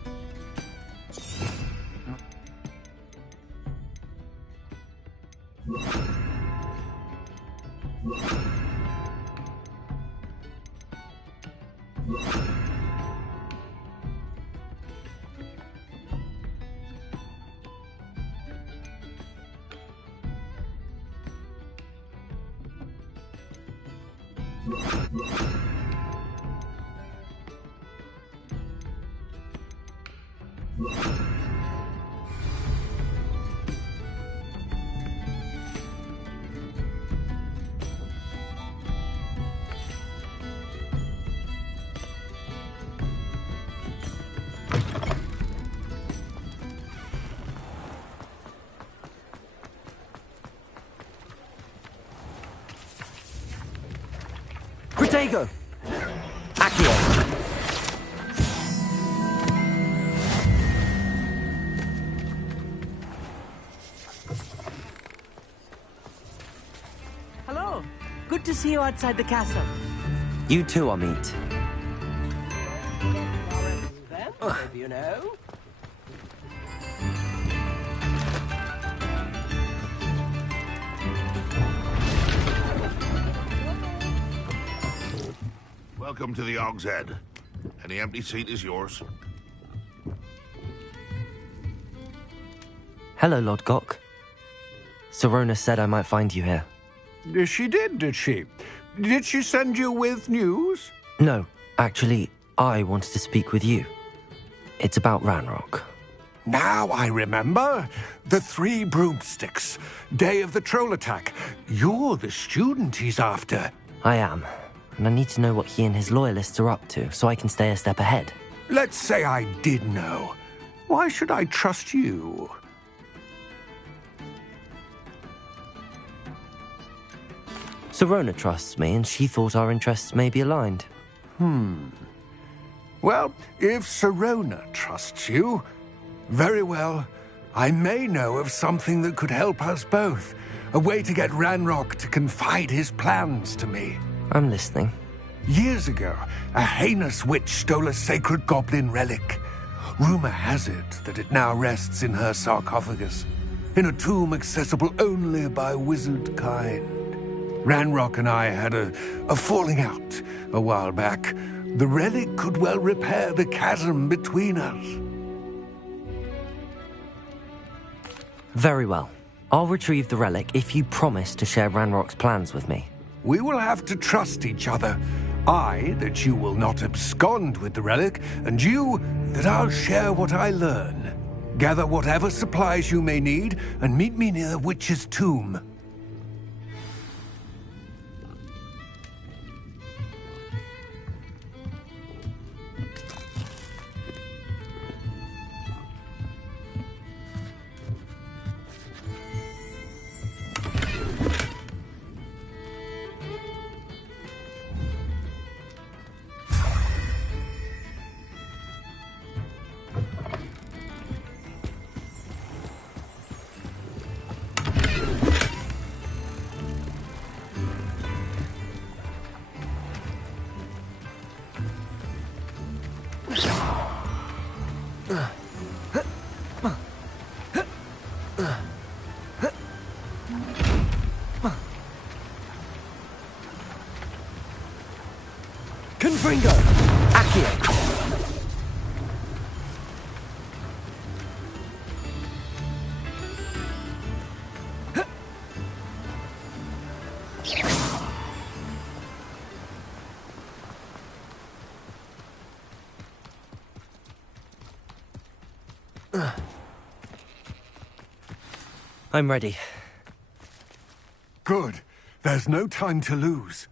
Protego! Accio! Hello. Good to see you outside the castle. You too, Amit. Maybe you know. Welcome to the Hog's Head. Any empty seat is yours. Hello, Lodgok. Sirona said I might find you here. She did she? Did she send you with news? No, actually, I wanted to speak with you. It's about Ranrock. Now I remember. The 3 broomsticks. Day of the troll attack. You're the student he's after. I am. And I need to know what he and his loyalists are up to, so I can stay a step ahead. Let's say I did know. Why should I trust you? Serona trusts me, and she thought our interests may be aligned. Well, if Serona trusts you, very well. I may know of something that could help us both. A way to get Ranrock to confide his plans to me. I'm listening. Years ago, a heinous witch stole a sacred goblin relic. Rumor has it that it now rests in her sarcophagus, in a tomb accessible only by wizard kind. Ranrock and I had a falling out a while back. The relic could well repair the chasm between us. Very well. I'll retrieve the relic if you promise to share Ranrock's plans with me. We will have to trust each other. I, that you will not abscond with the relic, and you, that I'll share what I learn. Gather whatever supplies you may need, and meet me near the witch's tomb. Confringo! Accio! I'm ready. Good. There's no time to lose.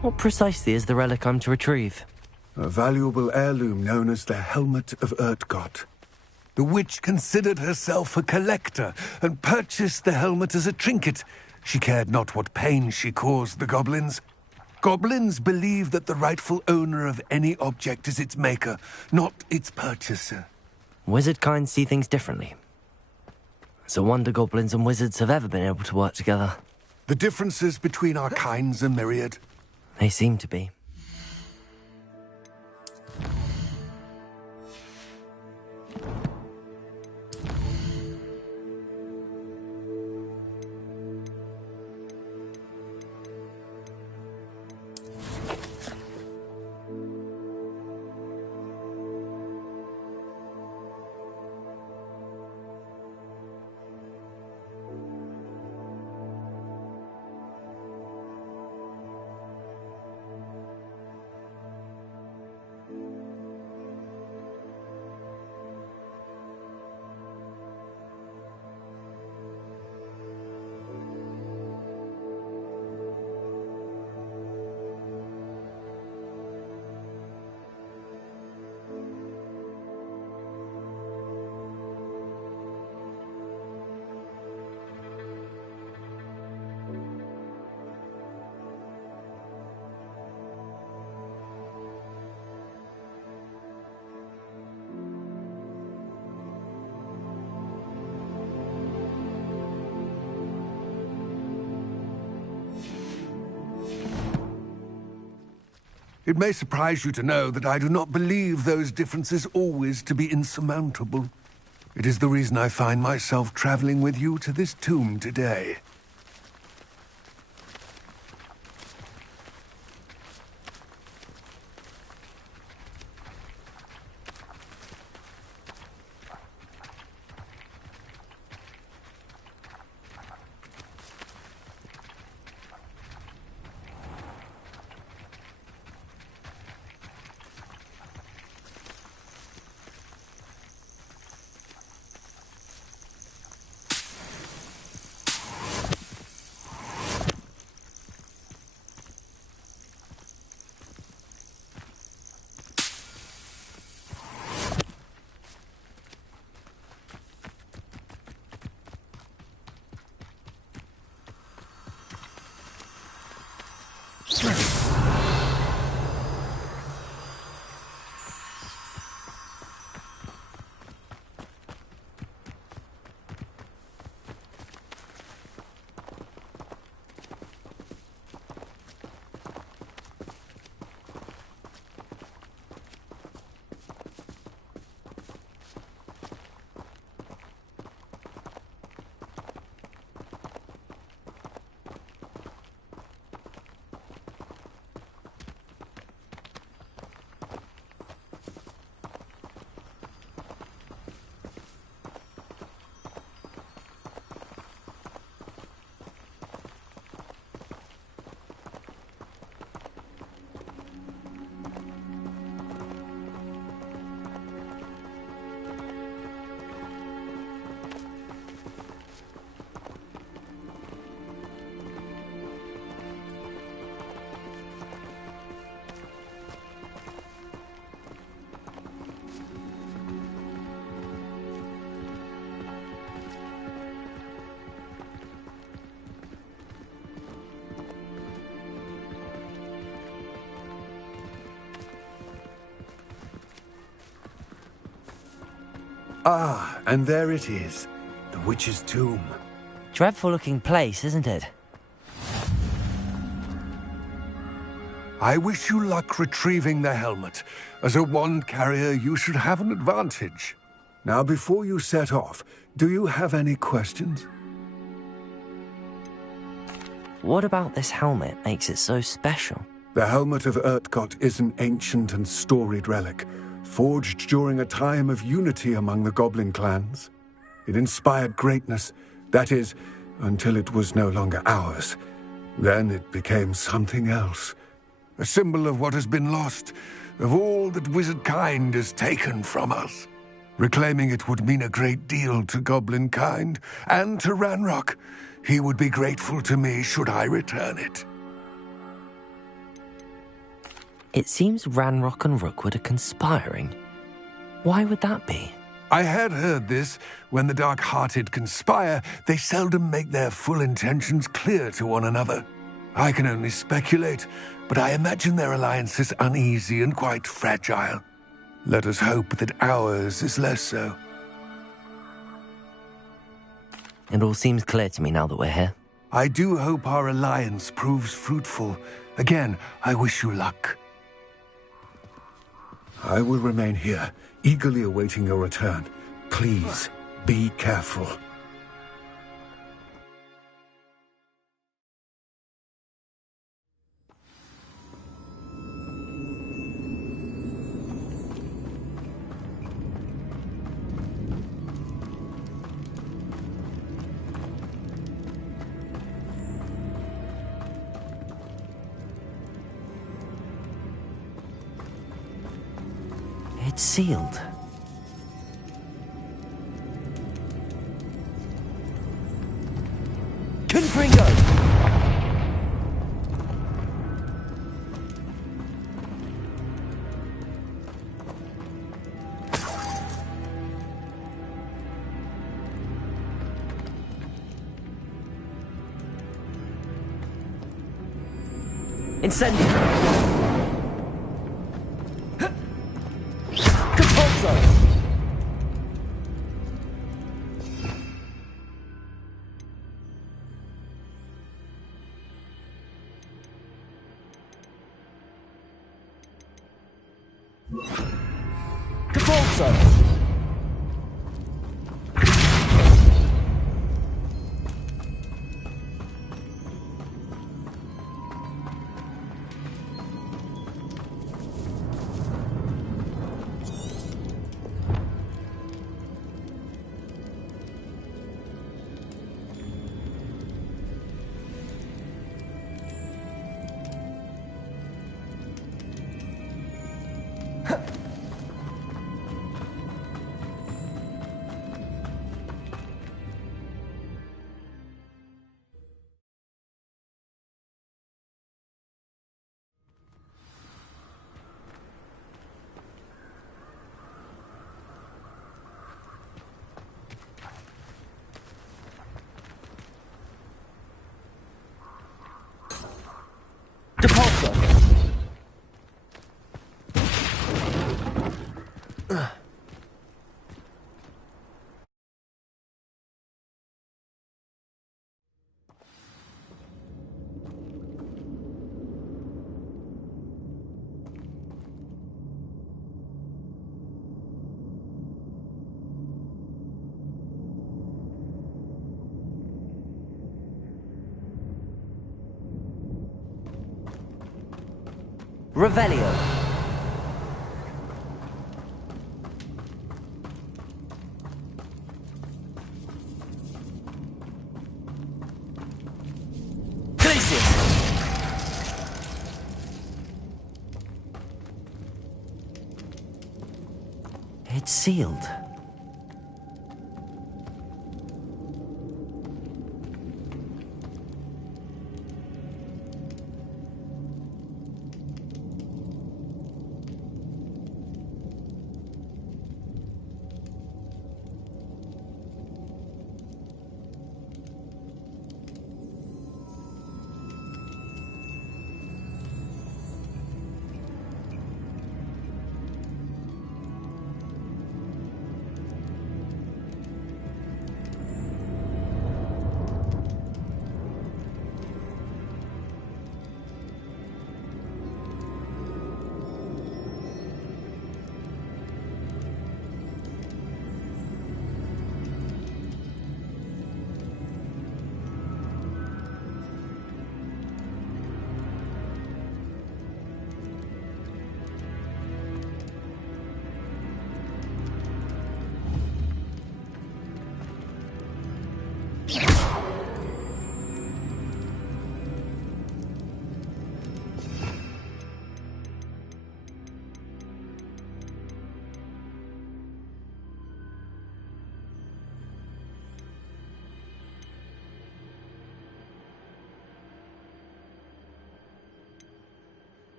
What precisely is the relic I'm to retrieve? A valuable heirloom known as the Helmet of Urtgott. The witch considered herself a collector and purchased the helmet as a trinket. She cared not what pain she caused the goblins. Goblins believe that the rightful owner of any object is its maker, not its purchaser. Wizard kind see things differently. It's a wonder goblins and wizards have ever been able to work together. The differences between our kinds are myriad. They seem to be. It may surprise you to know that I do not believe those differences always to be insurmountable. It is the reason I find myself traveling with you to this tomb today. Ah, and there it is. The witch's tomb. Dreadful looking place, isn't it? I wish you luck retrieving the helmet. As a wand carrier, you should have an advantage. Now, before you set off, do you have any questions? What about this helmet makes it so special? The helmet of Urtkot is an ancient and storied relic, forged during a time of unity among the goblin clans. It inspired greatness, that is, until it was no longer ours. Then it became something else. A symbol of what has been lost, of all that wizard kind is taken from us. Reclaiming it would mean a great deal to goblin kind, and to Ranrock. He would be grateful to me should I return it. It seems Ranrock and Rookwood are conspiring. Why would that be? I had heard this. When the dark-hearted conspire, they seldom make their full intentions clear to one another. I can only speculate, but I imagine their alliance is uneasy and quite fragile. Let us hope that ours is less so. It all seems clear to me now that we're here. I do hope our alliance proves fruitful. Again, I wish you luck. I will remain here, eagerly awaiting your return. Please, be careful. It's sealed. Confringo! Incendio! Capolso! Depulso! Revelio. It's sealed.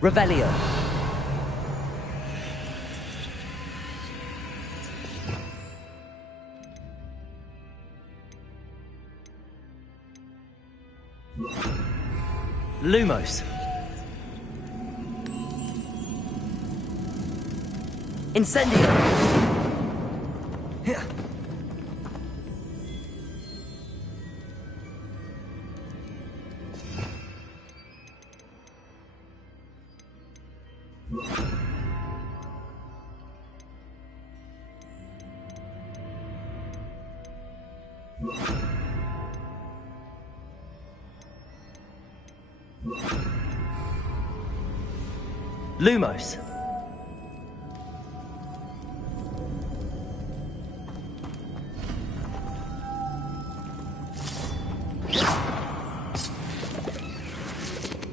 Revelio. Lumos. Incendio. Lumos.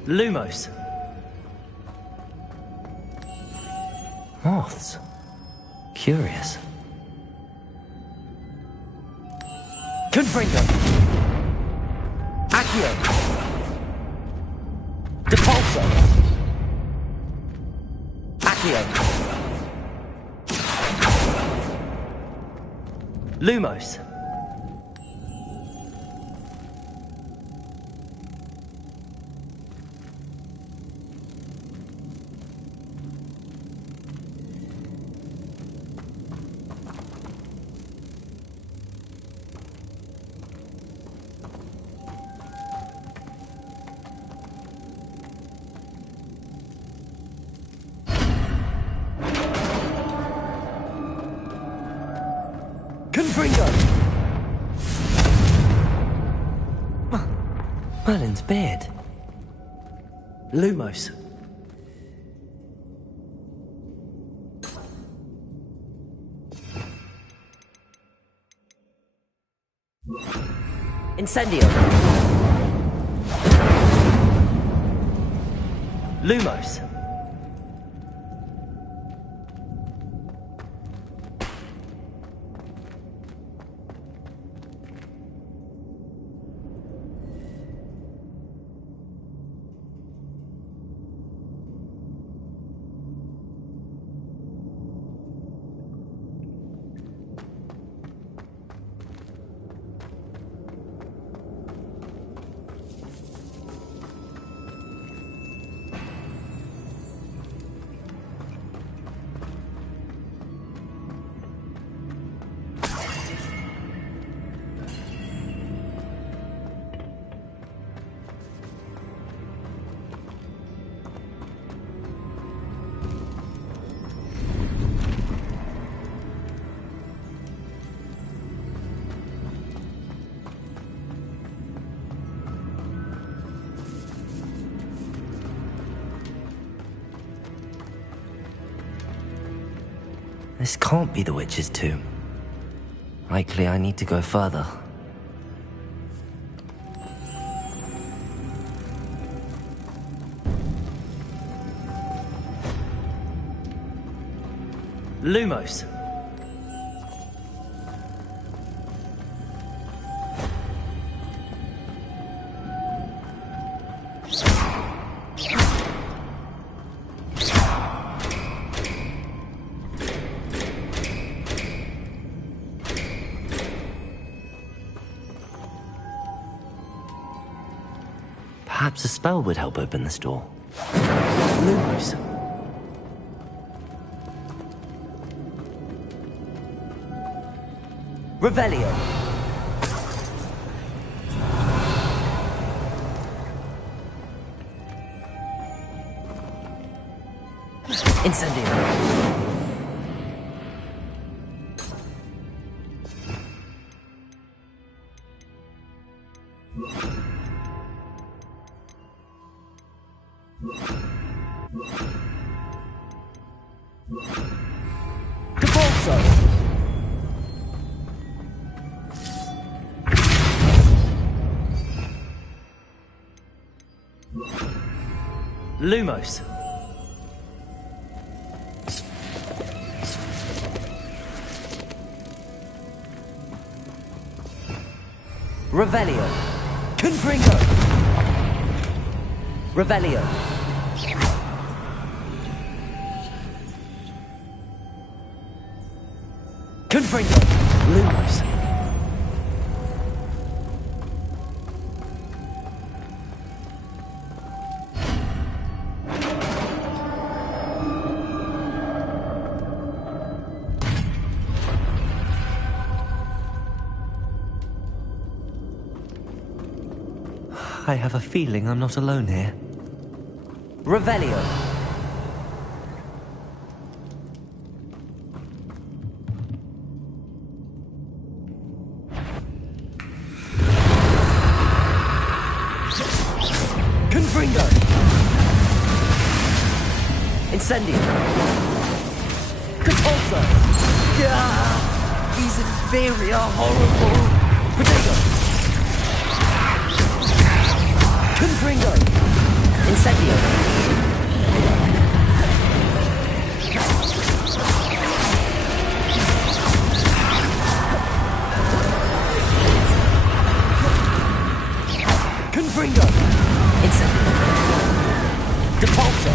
Lumos. Moths. Curious. Confringo. Accio. Depulso. Accio. Lumos. Confringo! Merlin's beard. Lumos. Incendio. Lumos. This can't be the witch's tomb. Likely I need to go further. Lumos. Perhaps a spell would help open this door. Lumos. Revelio. Incendio. Lumos. Revelio. Confringo. Revelio. Confringo! Lumos! I have a feeling I'm not alone here. Revelio! Confringo! Incendio! Compulso! These inferior horrible! Potato! Confringo! Incendio! Confringo! Incendio! Depulso!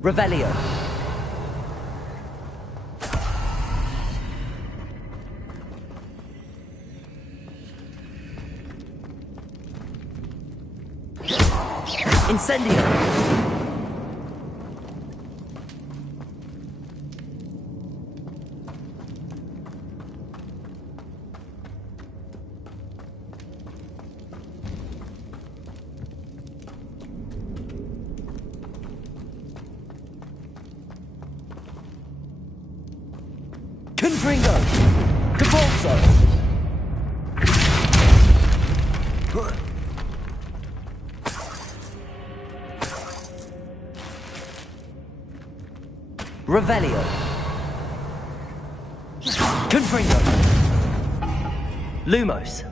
Revelio. Incendio. Confringo! Depulso! Revelio! Confringo! Lumos!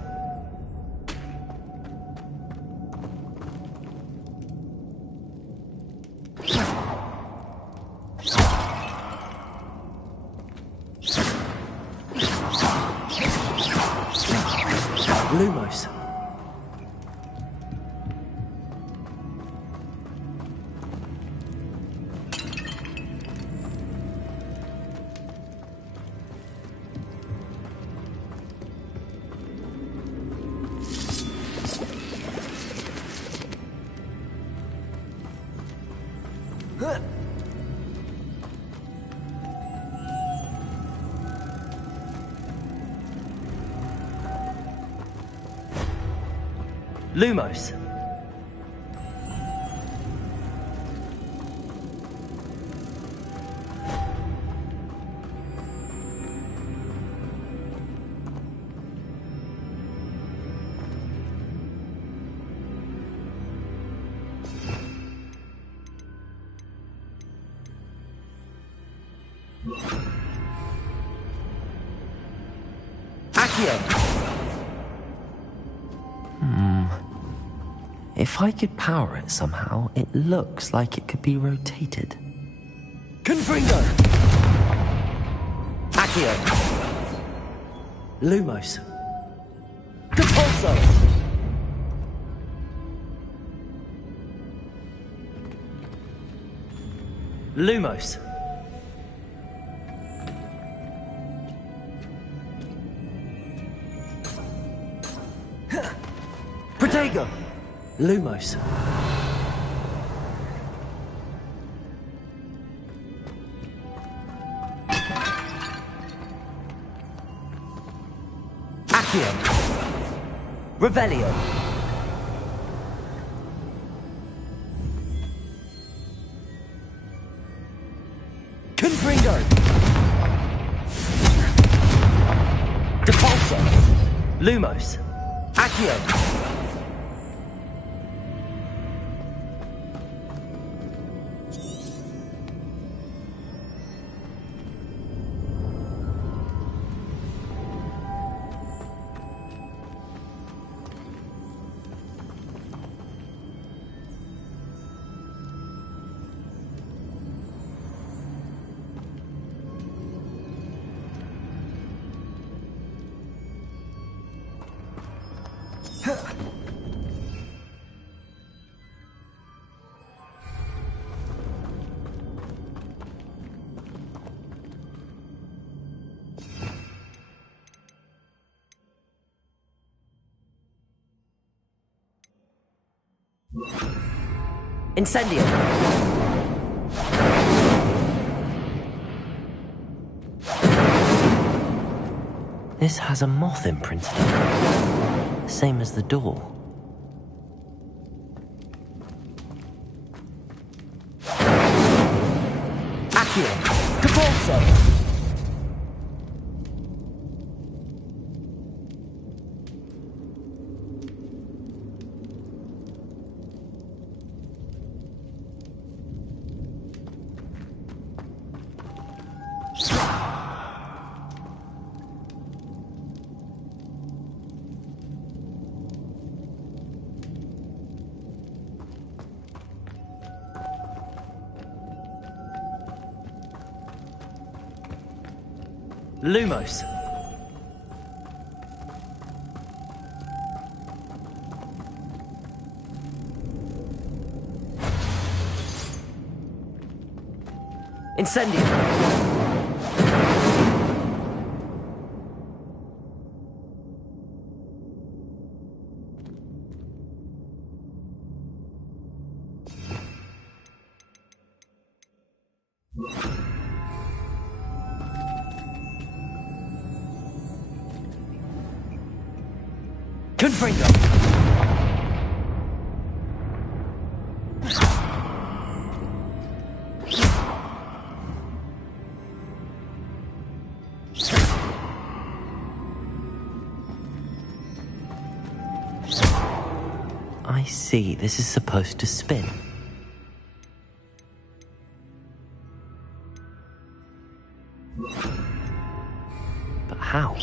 Lumos. Lumos. Accio. If I could power it somehow, it looks like it could be rotated. Confringo! Accio! Lumos! Depulso! Lumos! Protego! Lumos. Accio. Revelio. Confringo. Depulso. Lumos. Accio. Incendio! This has a moth imprinted on it, same as the door. Accio! Capulso! Lumos. Incendio. Confringo. I see. This is supposed to spin. But how?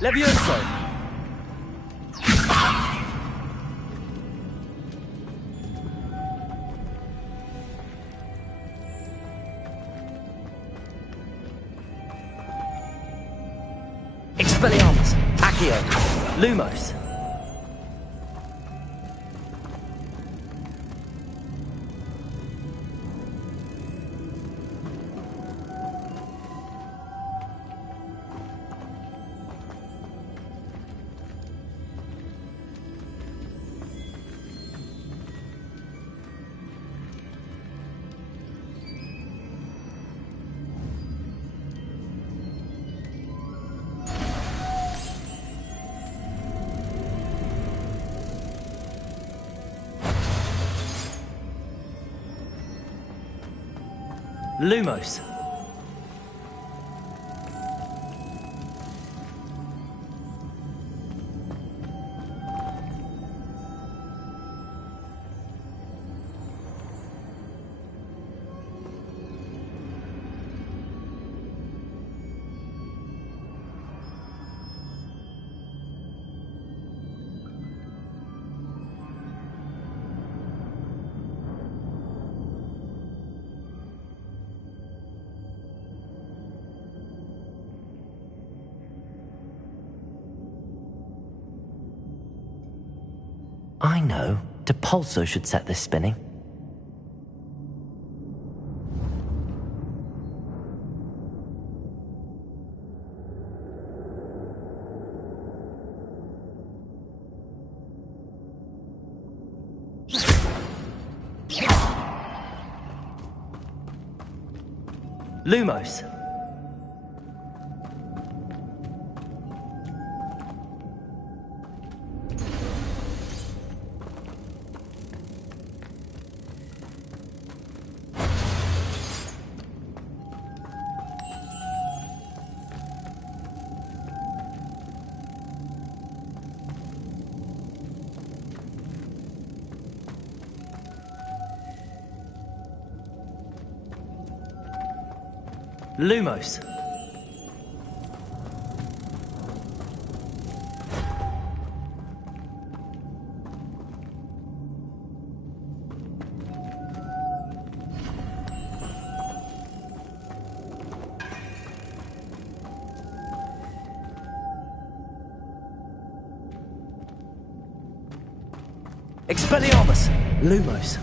Levioso! Expelliarmus. Accio. Lumos. Lumos. I know. Depulso should set this spinning. Lumos. Lumos. Expelliarmus! Lumos.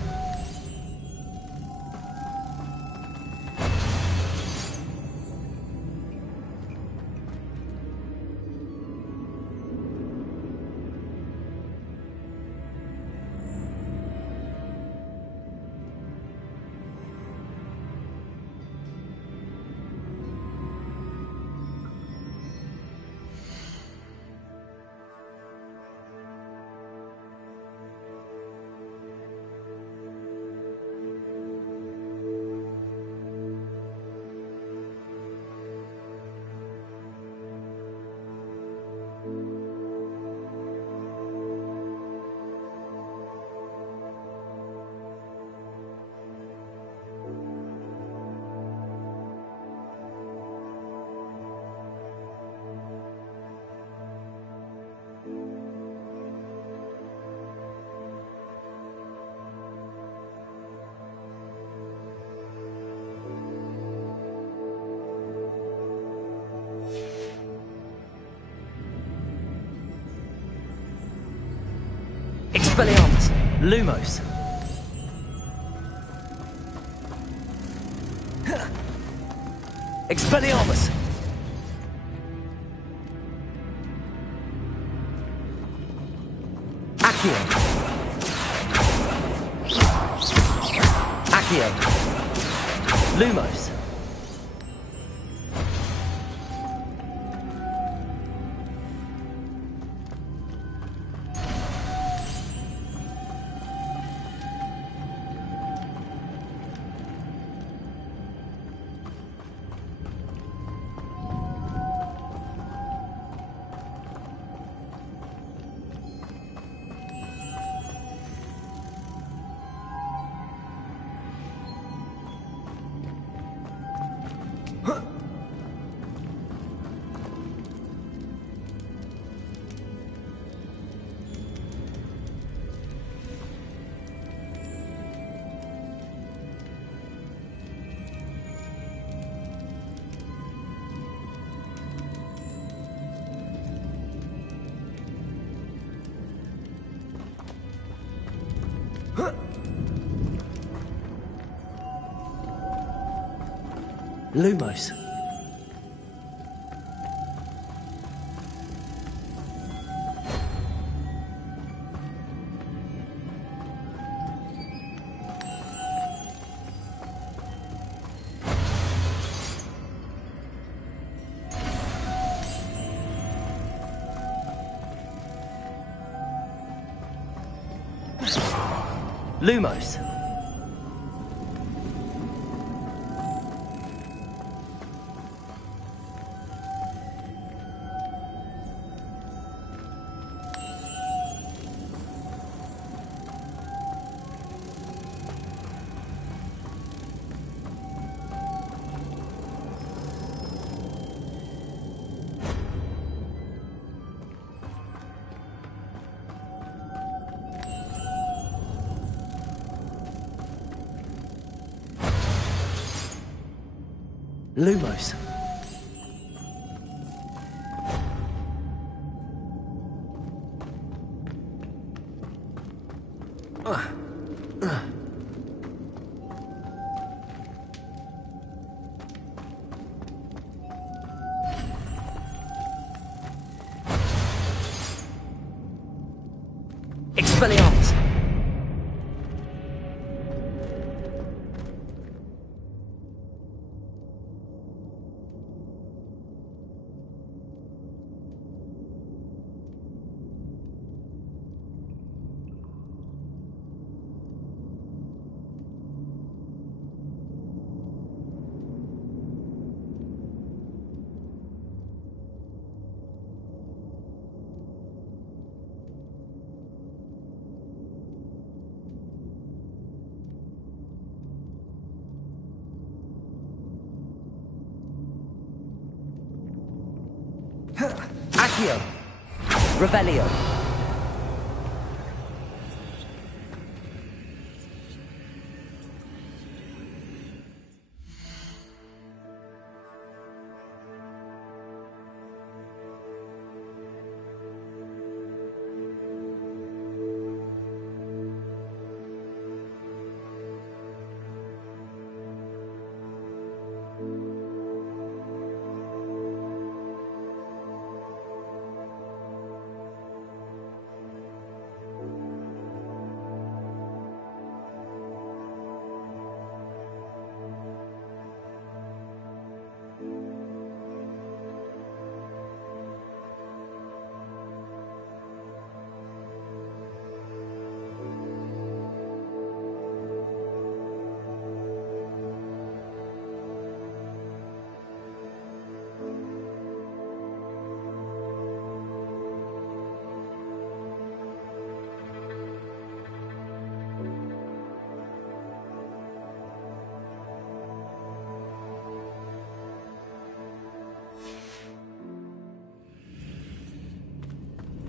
Expelliarmus! Lumos! Expelliarmus! Accio! Accio! Lumos! Lumos. Lumos. Lumos. Expelliarmus. Accio. Revelio.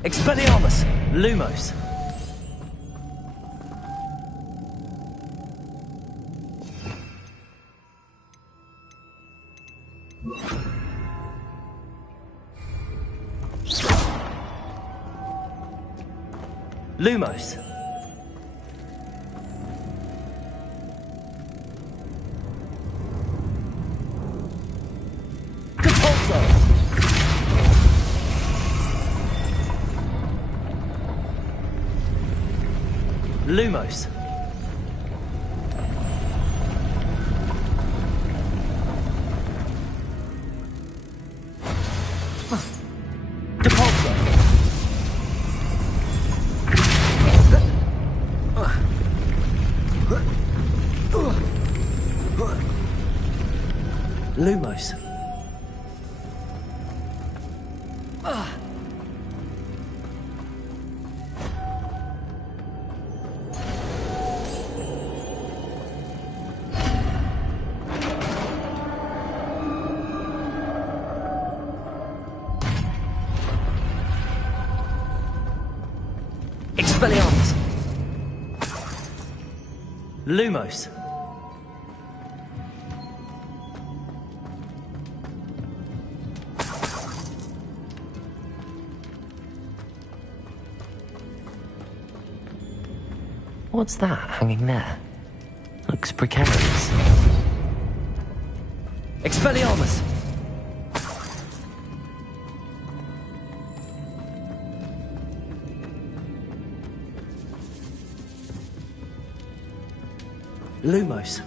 Expelliarmus! Lumos! Lumos! Compulso! Lumos. Depulso. Lumos. Expelliarmus! Lumos! What's that hanging there? Looks precarious. Expelliarmus! Lumos.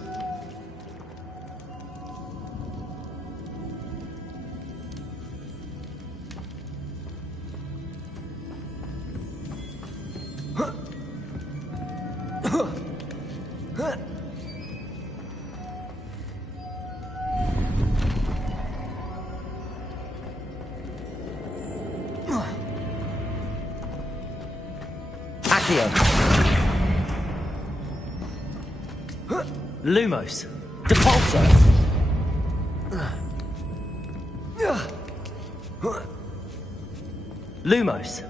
Accio. Lumos. Depulso. Lumos.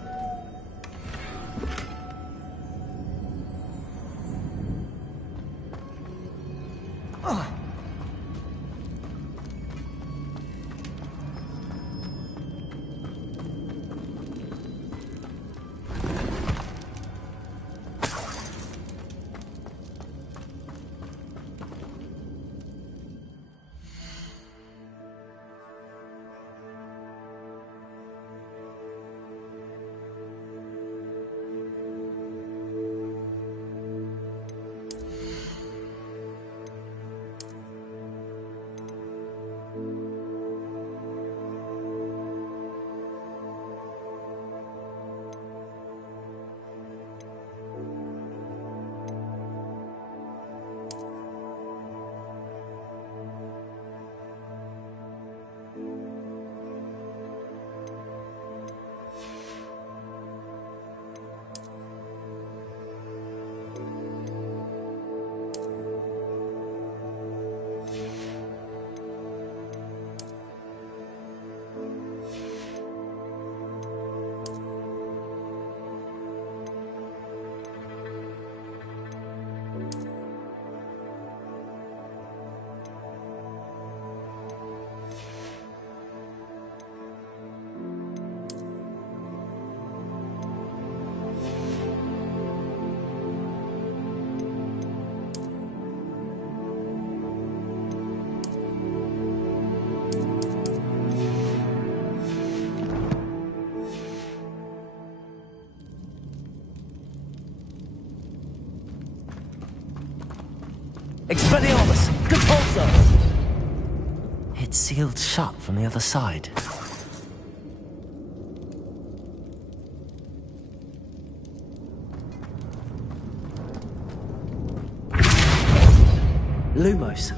Expelliarmus! Depulso! It's sealed shut from the other side. Lumos.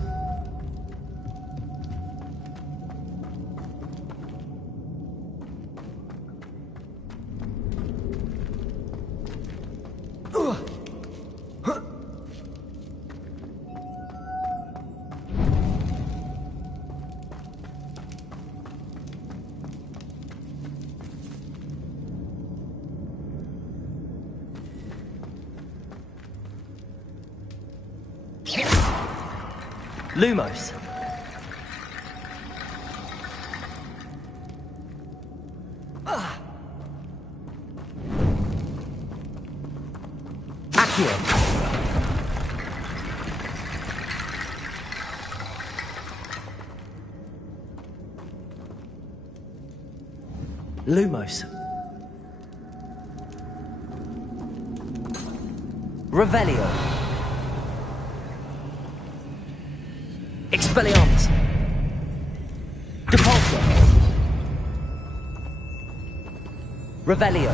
Lumos. Accio. Lumos. Revelio. Expelliarmus. Depulso. Revelio.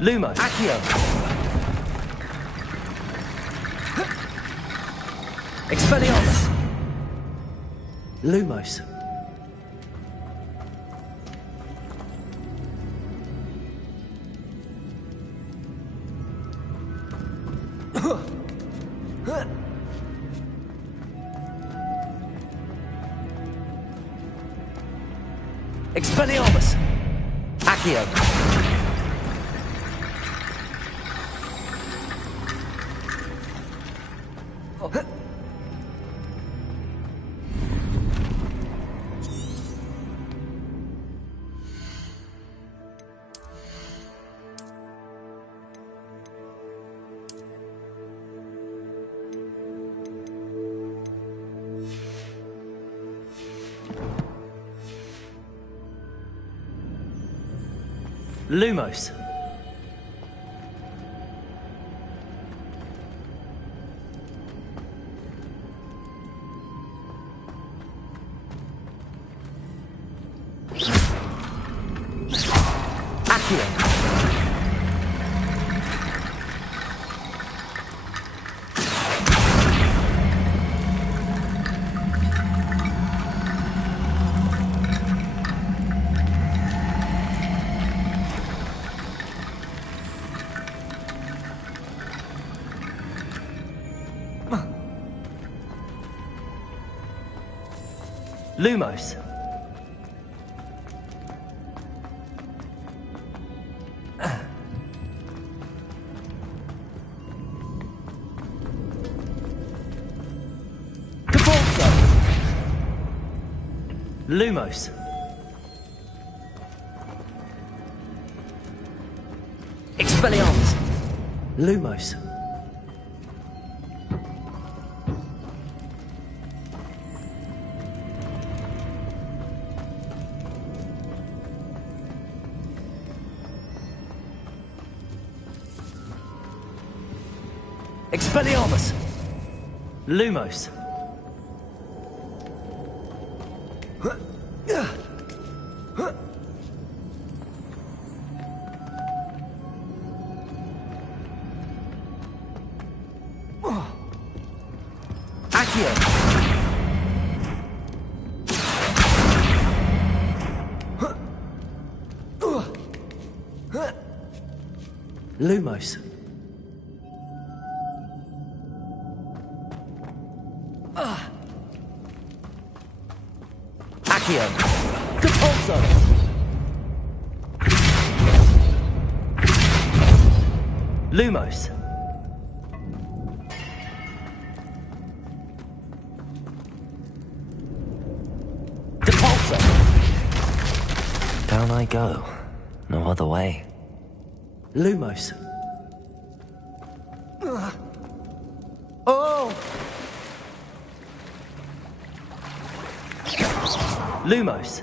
Lumo. Accio. Expelliarmus. Lumos. Expelliarmus! Accio! Lumos. Accio. Lumos. Depulso. Lumos. Expelliarmus. Lumos. Expelliarmus! Lumos! Accio! Lumos! Accio! Depulso! Lumos! Depulso! Down I go. No other way. Lumos! Oh! Lumos!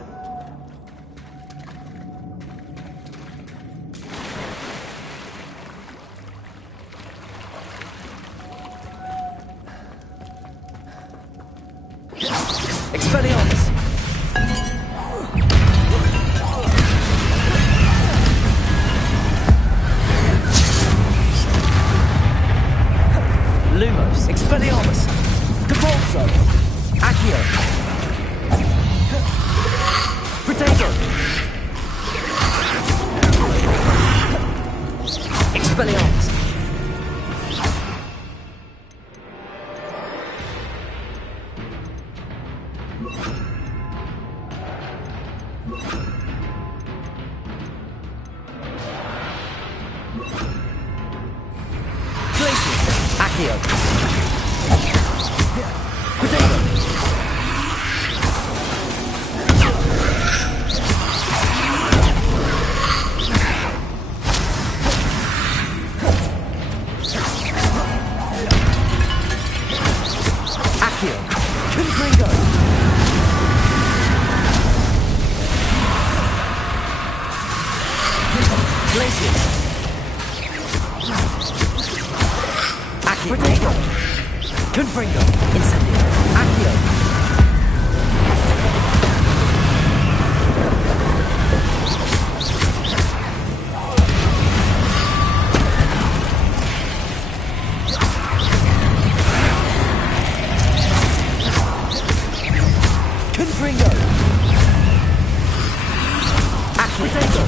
Expelliarmus! Depulso! Accio! Potato! Expelliarmus! Accio! Potato! Accio! Confringo! Glacius! Accio! Potato! Confringo! Incendio! Accio! Confringo! Accio! Potato!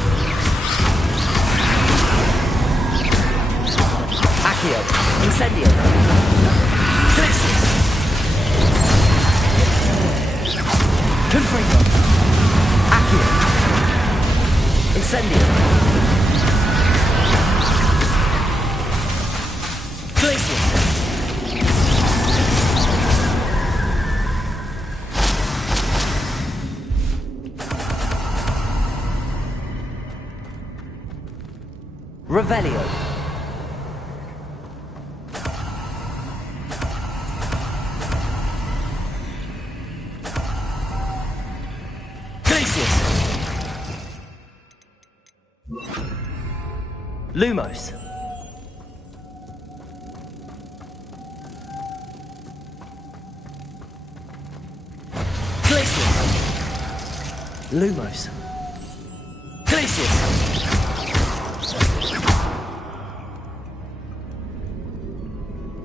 Accio! Incendio! Glacius! Confringo! Accio! Incendio! Glacius! Revelio! Lumos. Glacius. Lumos. Glacius.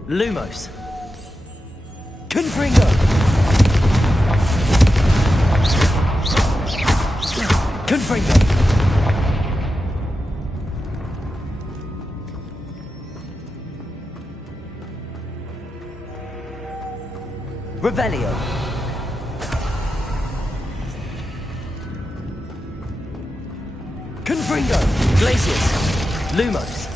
Lumos. Confringo. Confringo. Revelio. Confringo. Glacius. Lumos.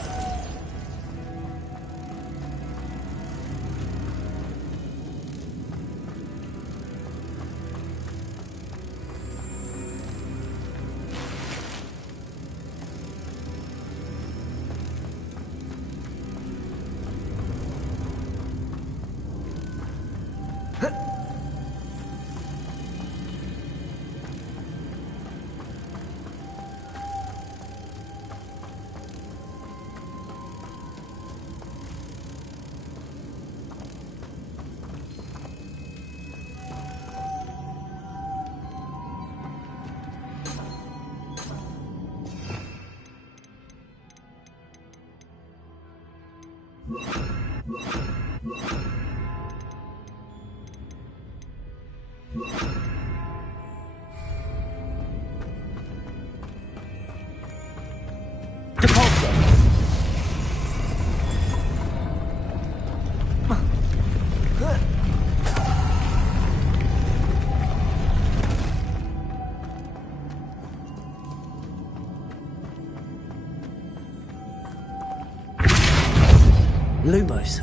Lumos.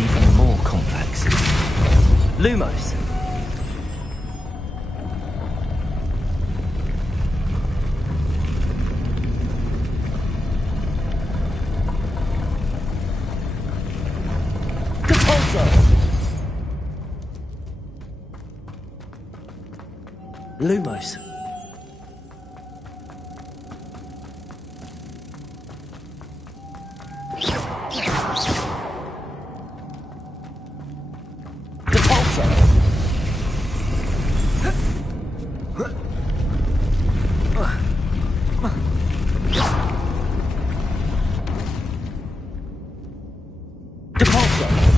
Even more complex. Lumos. Depulso! Lumos. Depulso! Depulso!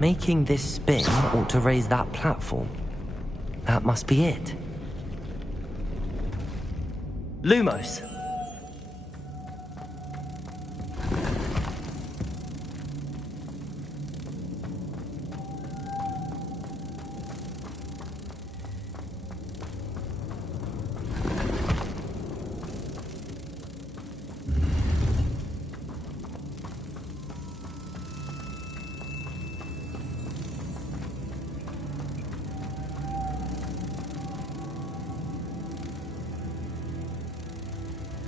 Making this spin ought to raise that platform. That must be it. Lumos.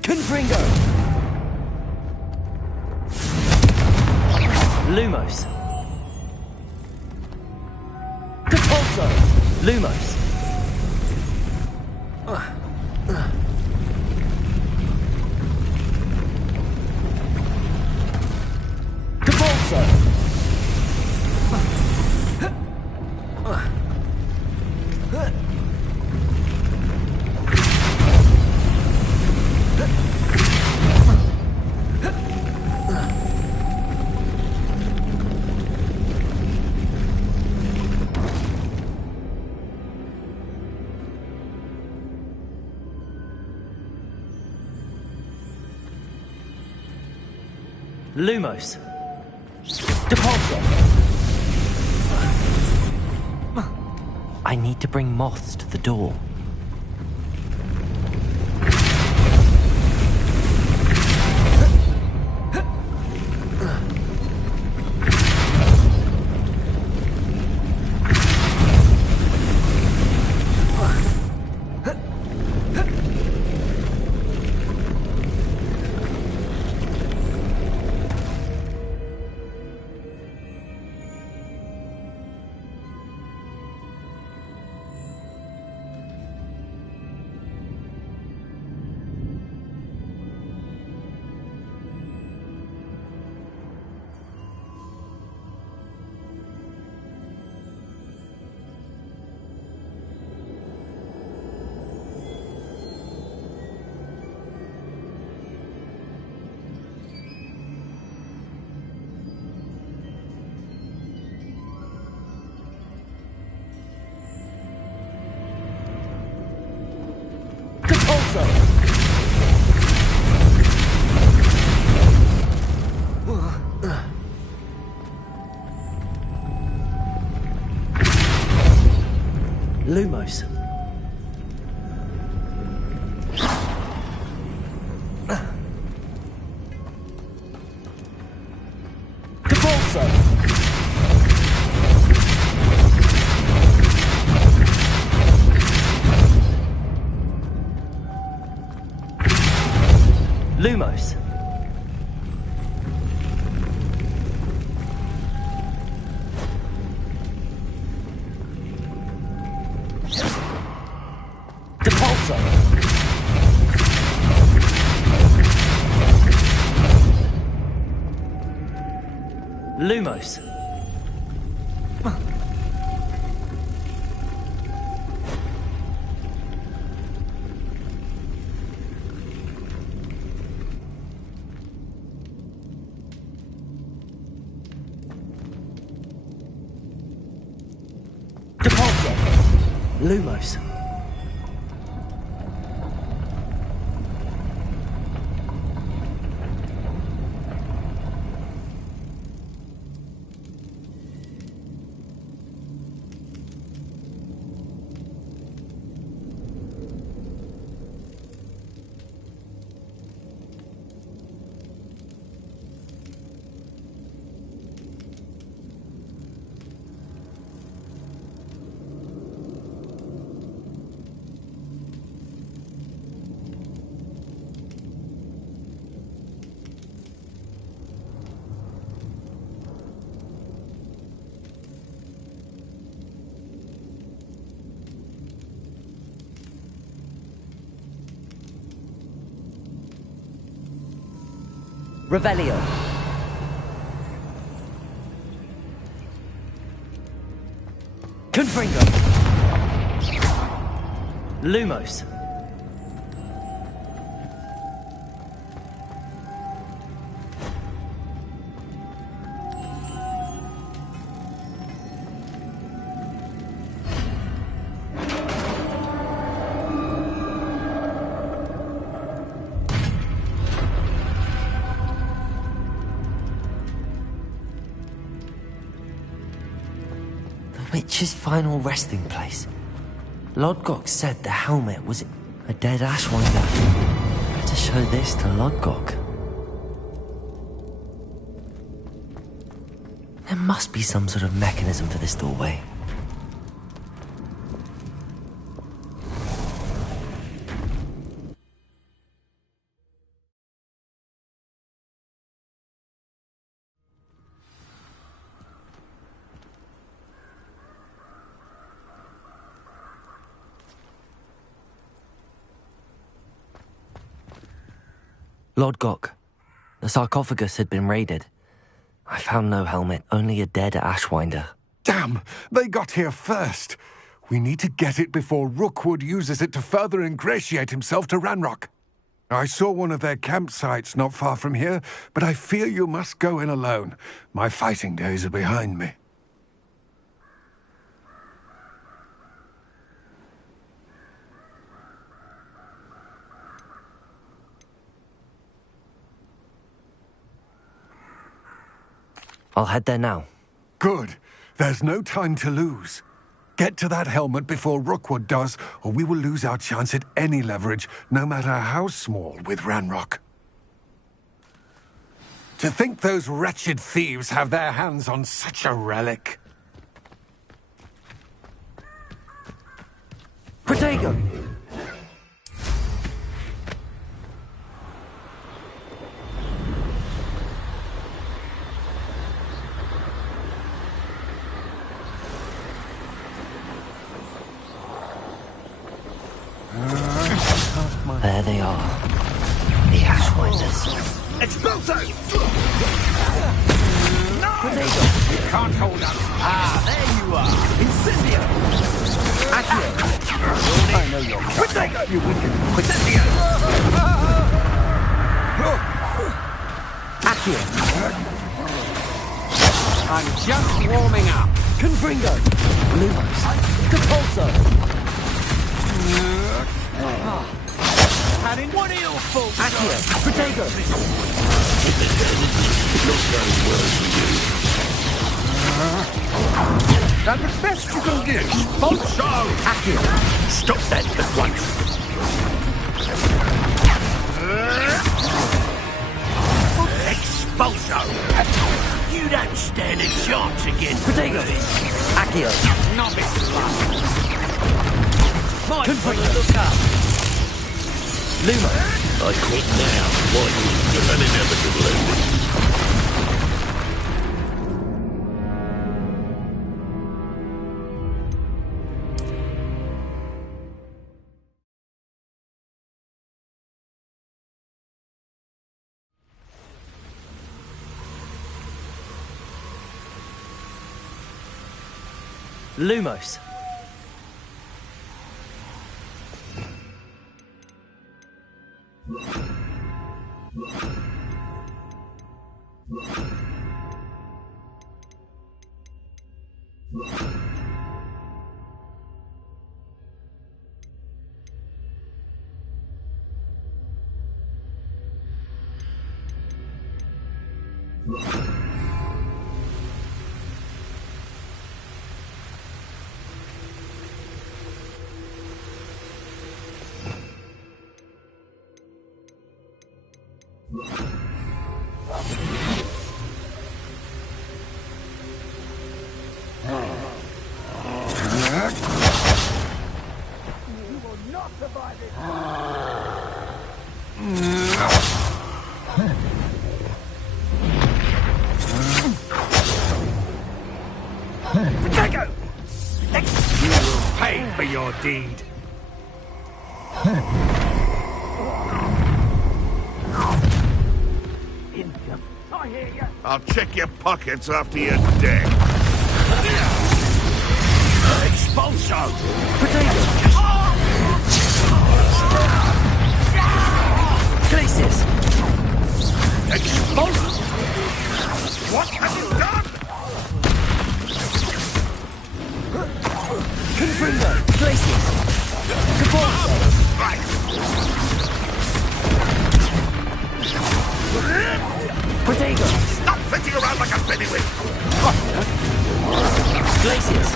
Confringo! Lumos. Depulso! Lumos. Depulso! Lumos. Depulso. I need to bring moths to the door. Lumos. Depulso. Lumos. Depulso. Lumos. Depulso. Lumos. Revelio. Confringo. Lumos. Witch's final resting place. Lodgok said the helmet was a dead Ashwinder. Better show this to Lodgok. There must be some sort of mechanism for this doorway. Lodgok, the sarcophagus had been raided. I found no helmet, only a dead Ashwinder. Damn! They got here first! We need to get it before Rookwood uses it to further ingratiate himself to Ranrock. I saw one of their campsites not far from here, but I fear you must go in alone. My fighting days are behind me. I'll head there now. Good. There's no time to lose. Get to that helmet before Rookwood does, or we will lose our chance at any leverage, no matter how small, with Ranrock. To think those wretched thieves have their hands on such a relic. Protego! There they are. The Ashwinders. Expulso! No! Potato! You can't hold up. Ah, there you are. Incendio! Accio! I know you're Potato! You wicked. Incendio! Accio! I'm just warming up. Confringo! Lumos! Capulso! Having one of your faults. Accio! Protego! Not going well for you. That's the best you can do. Expulso! Accio! Stop that at once. Expulso! You don't stand a chance against Protego! Accio! novice luck. Confringo! Look up! Lumo! I quit now. What? An inevitable ending. Lumos! Protego! You will pay for your deed. I'll check your pockets after you're dead. Expulso! Glacius! Expulso! What have you done? Confringo! Glacius! Caporso! Right. Protego! Stop flitting around like a pennywig! Glacius!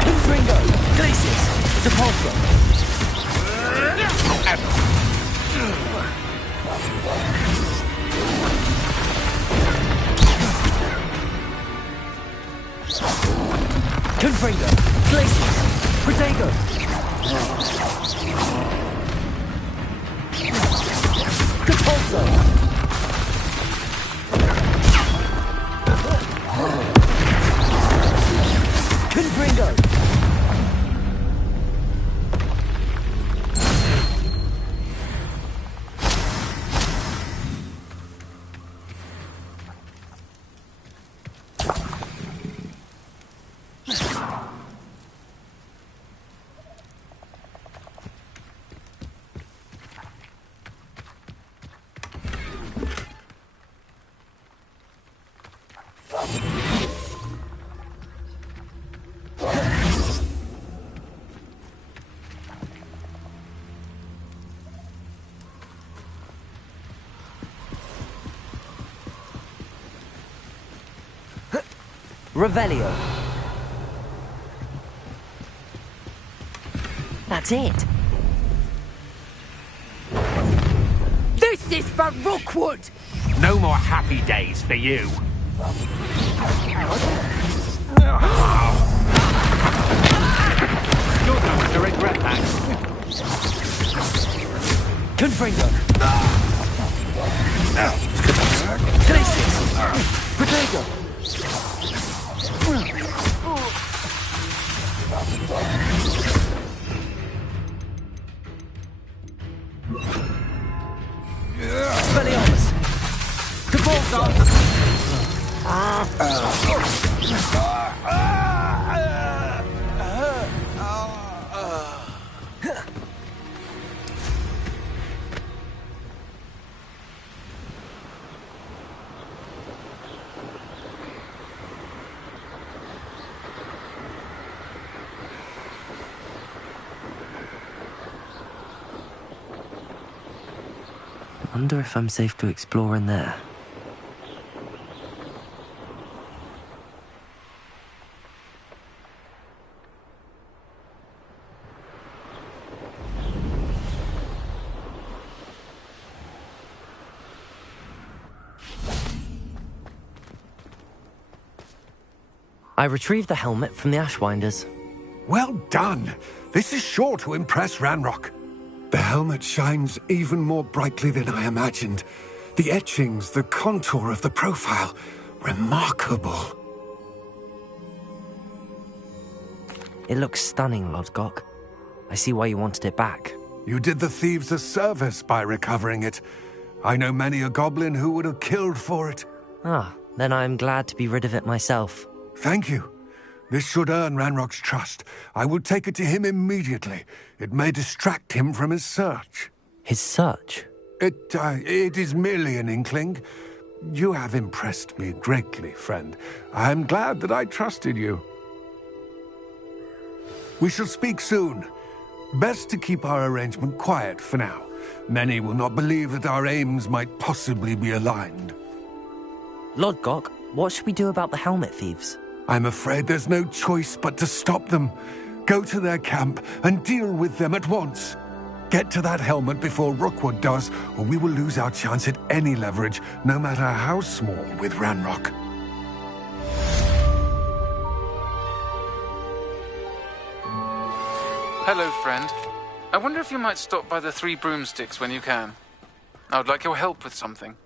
Confringo! Glacius! Depulso! Confringo! Glacius! Protego! Depulso! Confringo! Revelio. That's it. This is for Rookwood! No more happy days for you. You're going to regret that. Confringo. Glacius. Protego. Speliomus. Caporso. I wonder if I'm safe to explore in there. I retrieved the helmet from the Ashwinders. Well done. This is sure to impress Ranrock. The helmet shines even more brightly than I imagined. The etchings, the contour of the profile, remarkable. It looks stunning, Lodgok. I see why you wanted it back. You did the thieves a service by recovering it. I know many a goblin who would have killed for it. Ah, then I'm glad to be rid of it myself. Thank you. This should earn Ranrock's trust. I will take it to him immediately. It may distract him from his search. His search? It is merely an inkling. You have impressed me greatly, friend. I am glad that I trusted you. We shall speak soon. Best to keep our arrangement quiet for now. Many will not believe that our aims might possibly be aligned. Lodgok, what should we do about the helmet thieves? I'm afraid there's no choice but to stop them. Go to their camp and deal with them at once. Get to that helmet before Rookwood does, or we will lose our chance at any leverage, no matter how small, with Ranrock. Hello, friend. I wonder if you might stop by the Three Broomsticks when you can. I would like your help with something.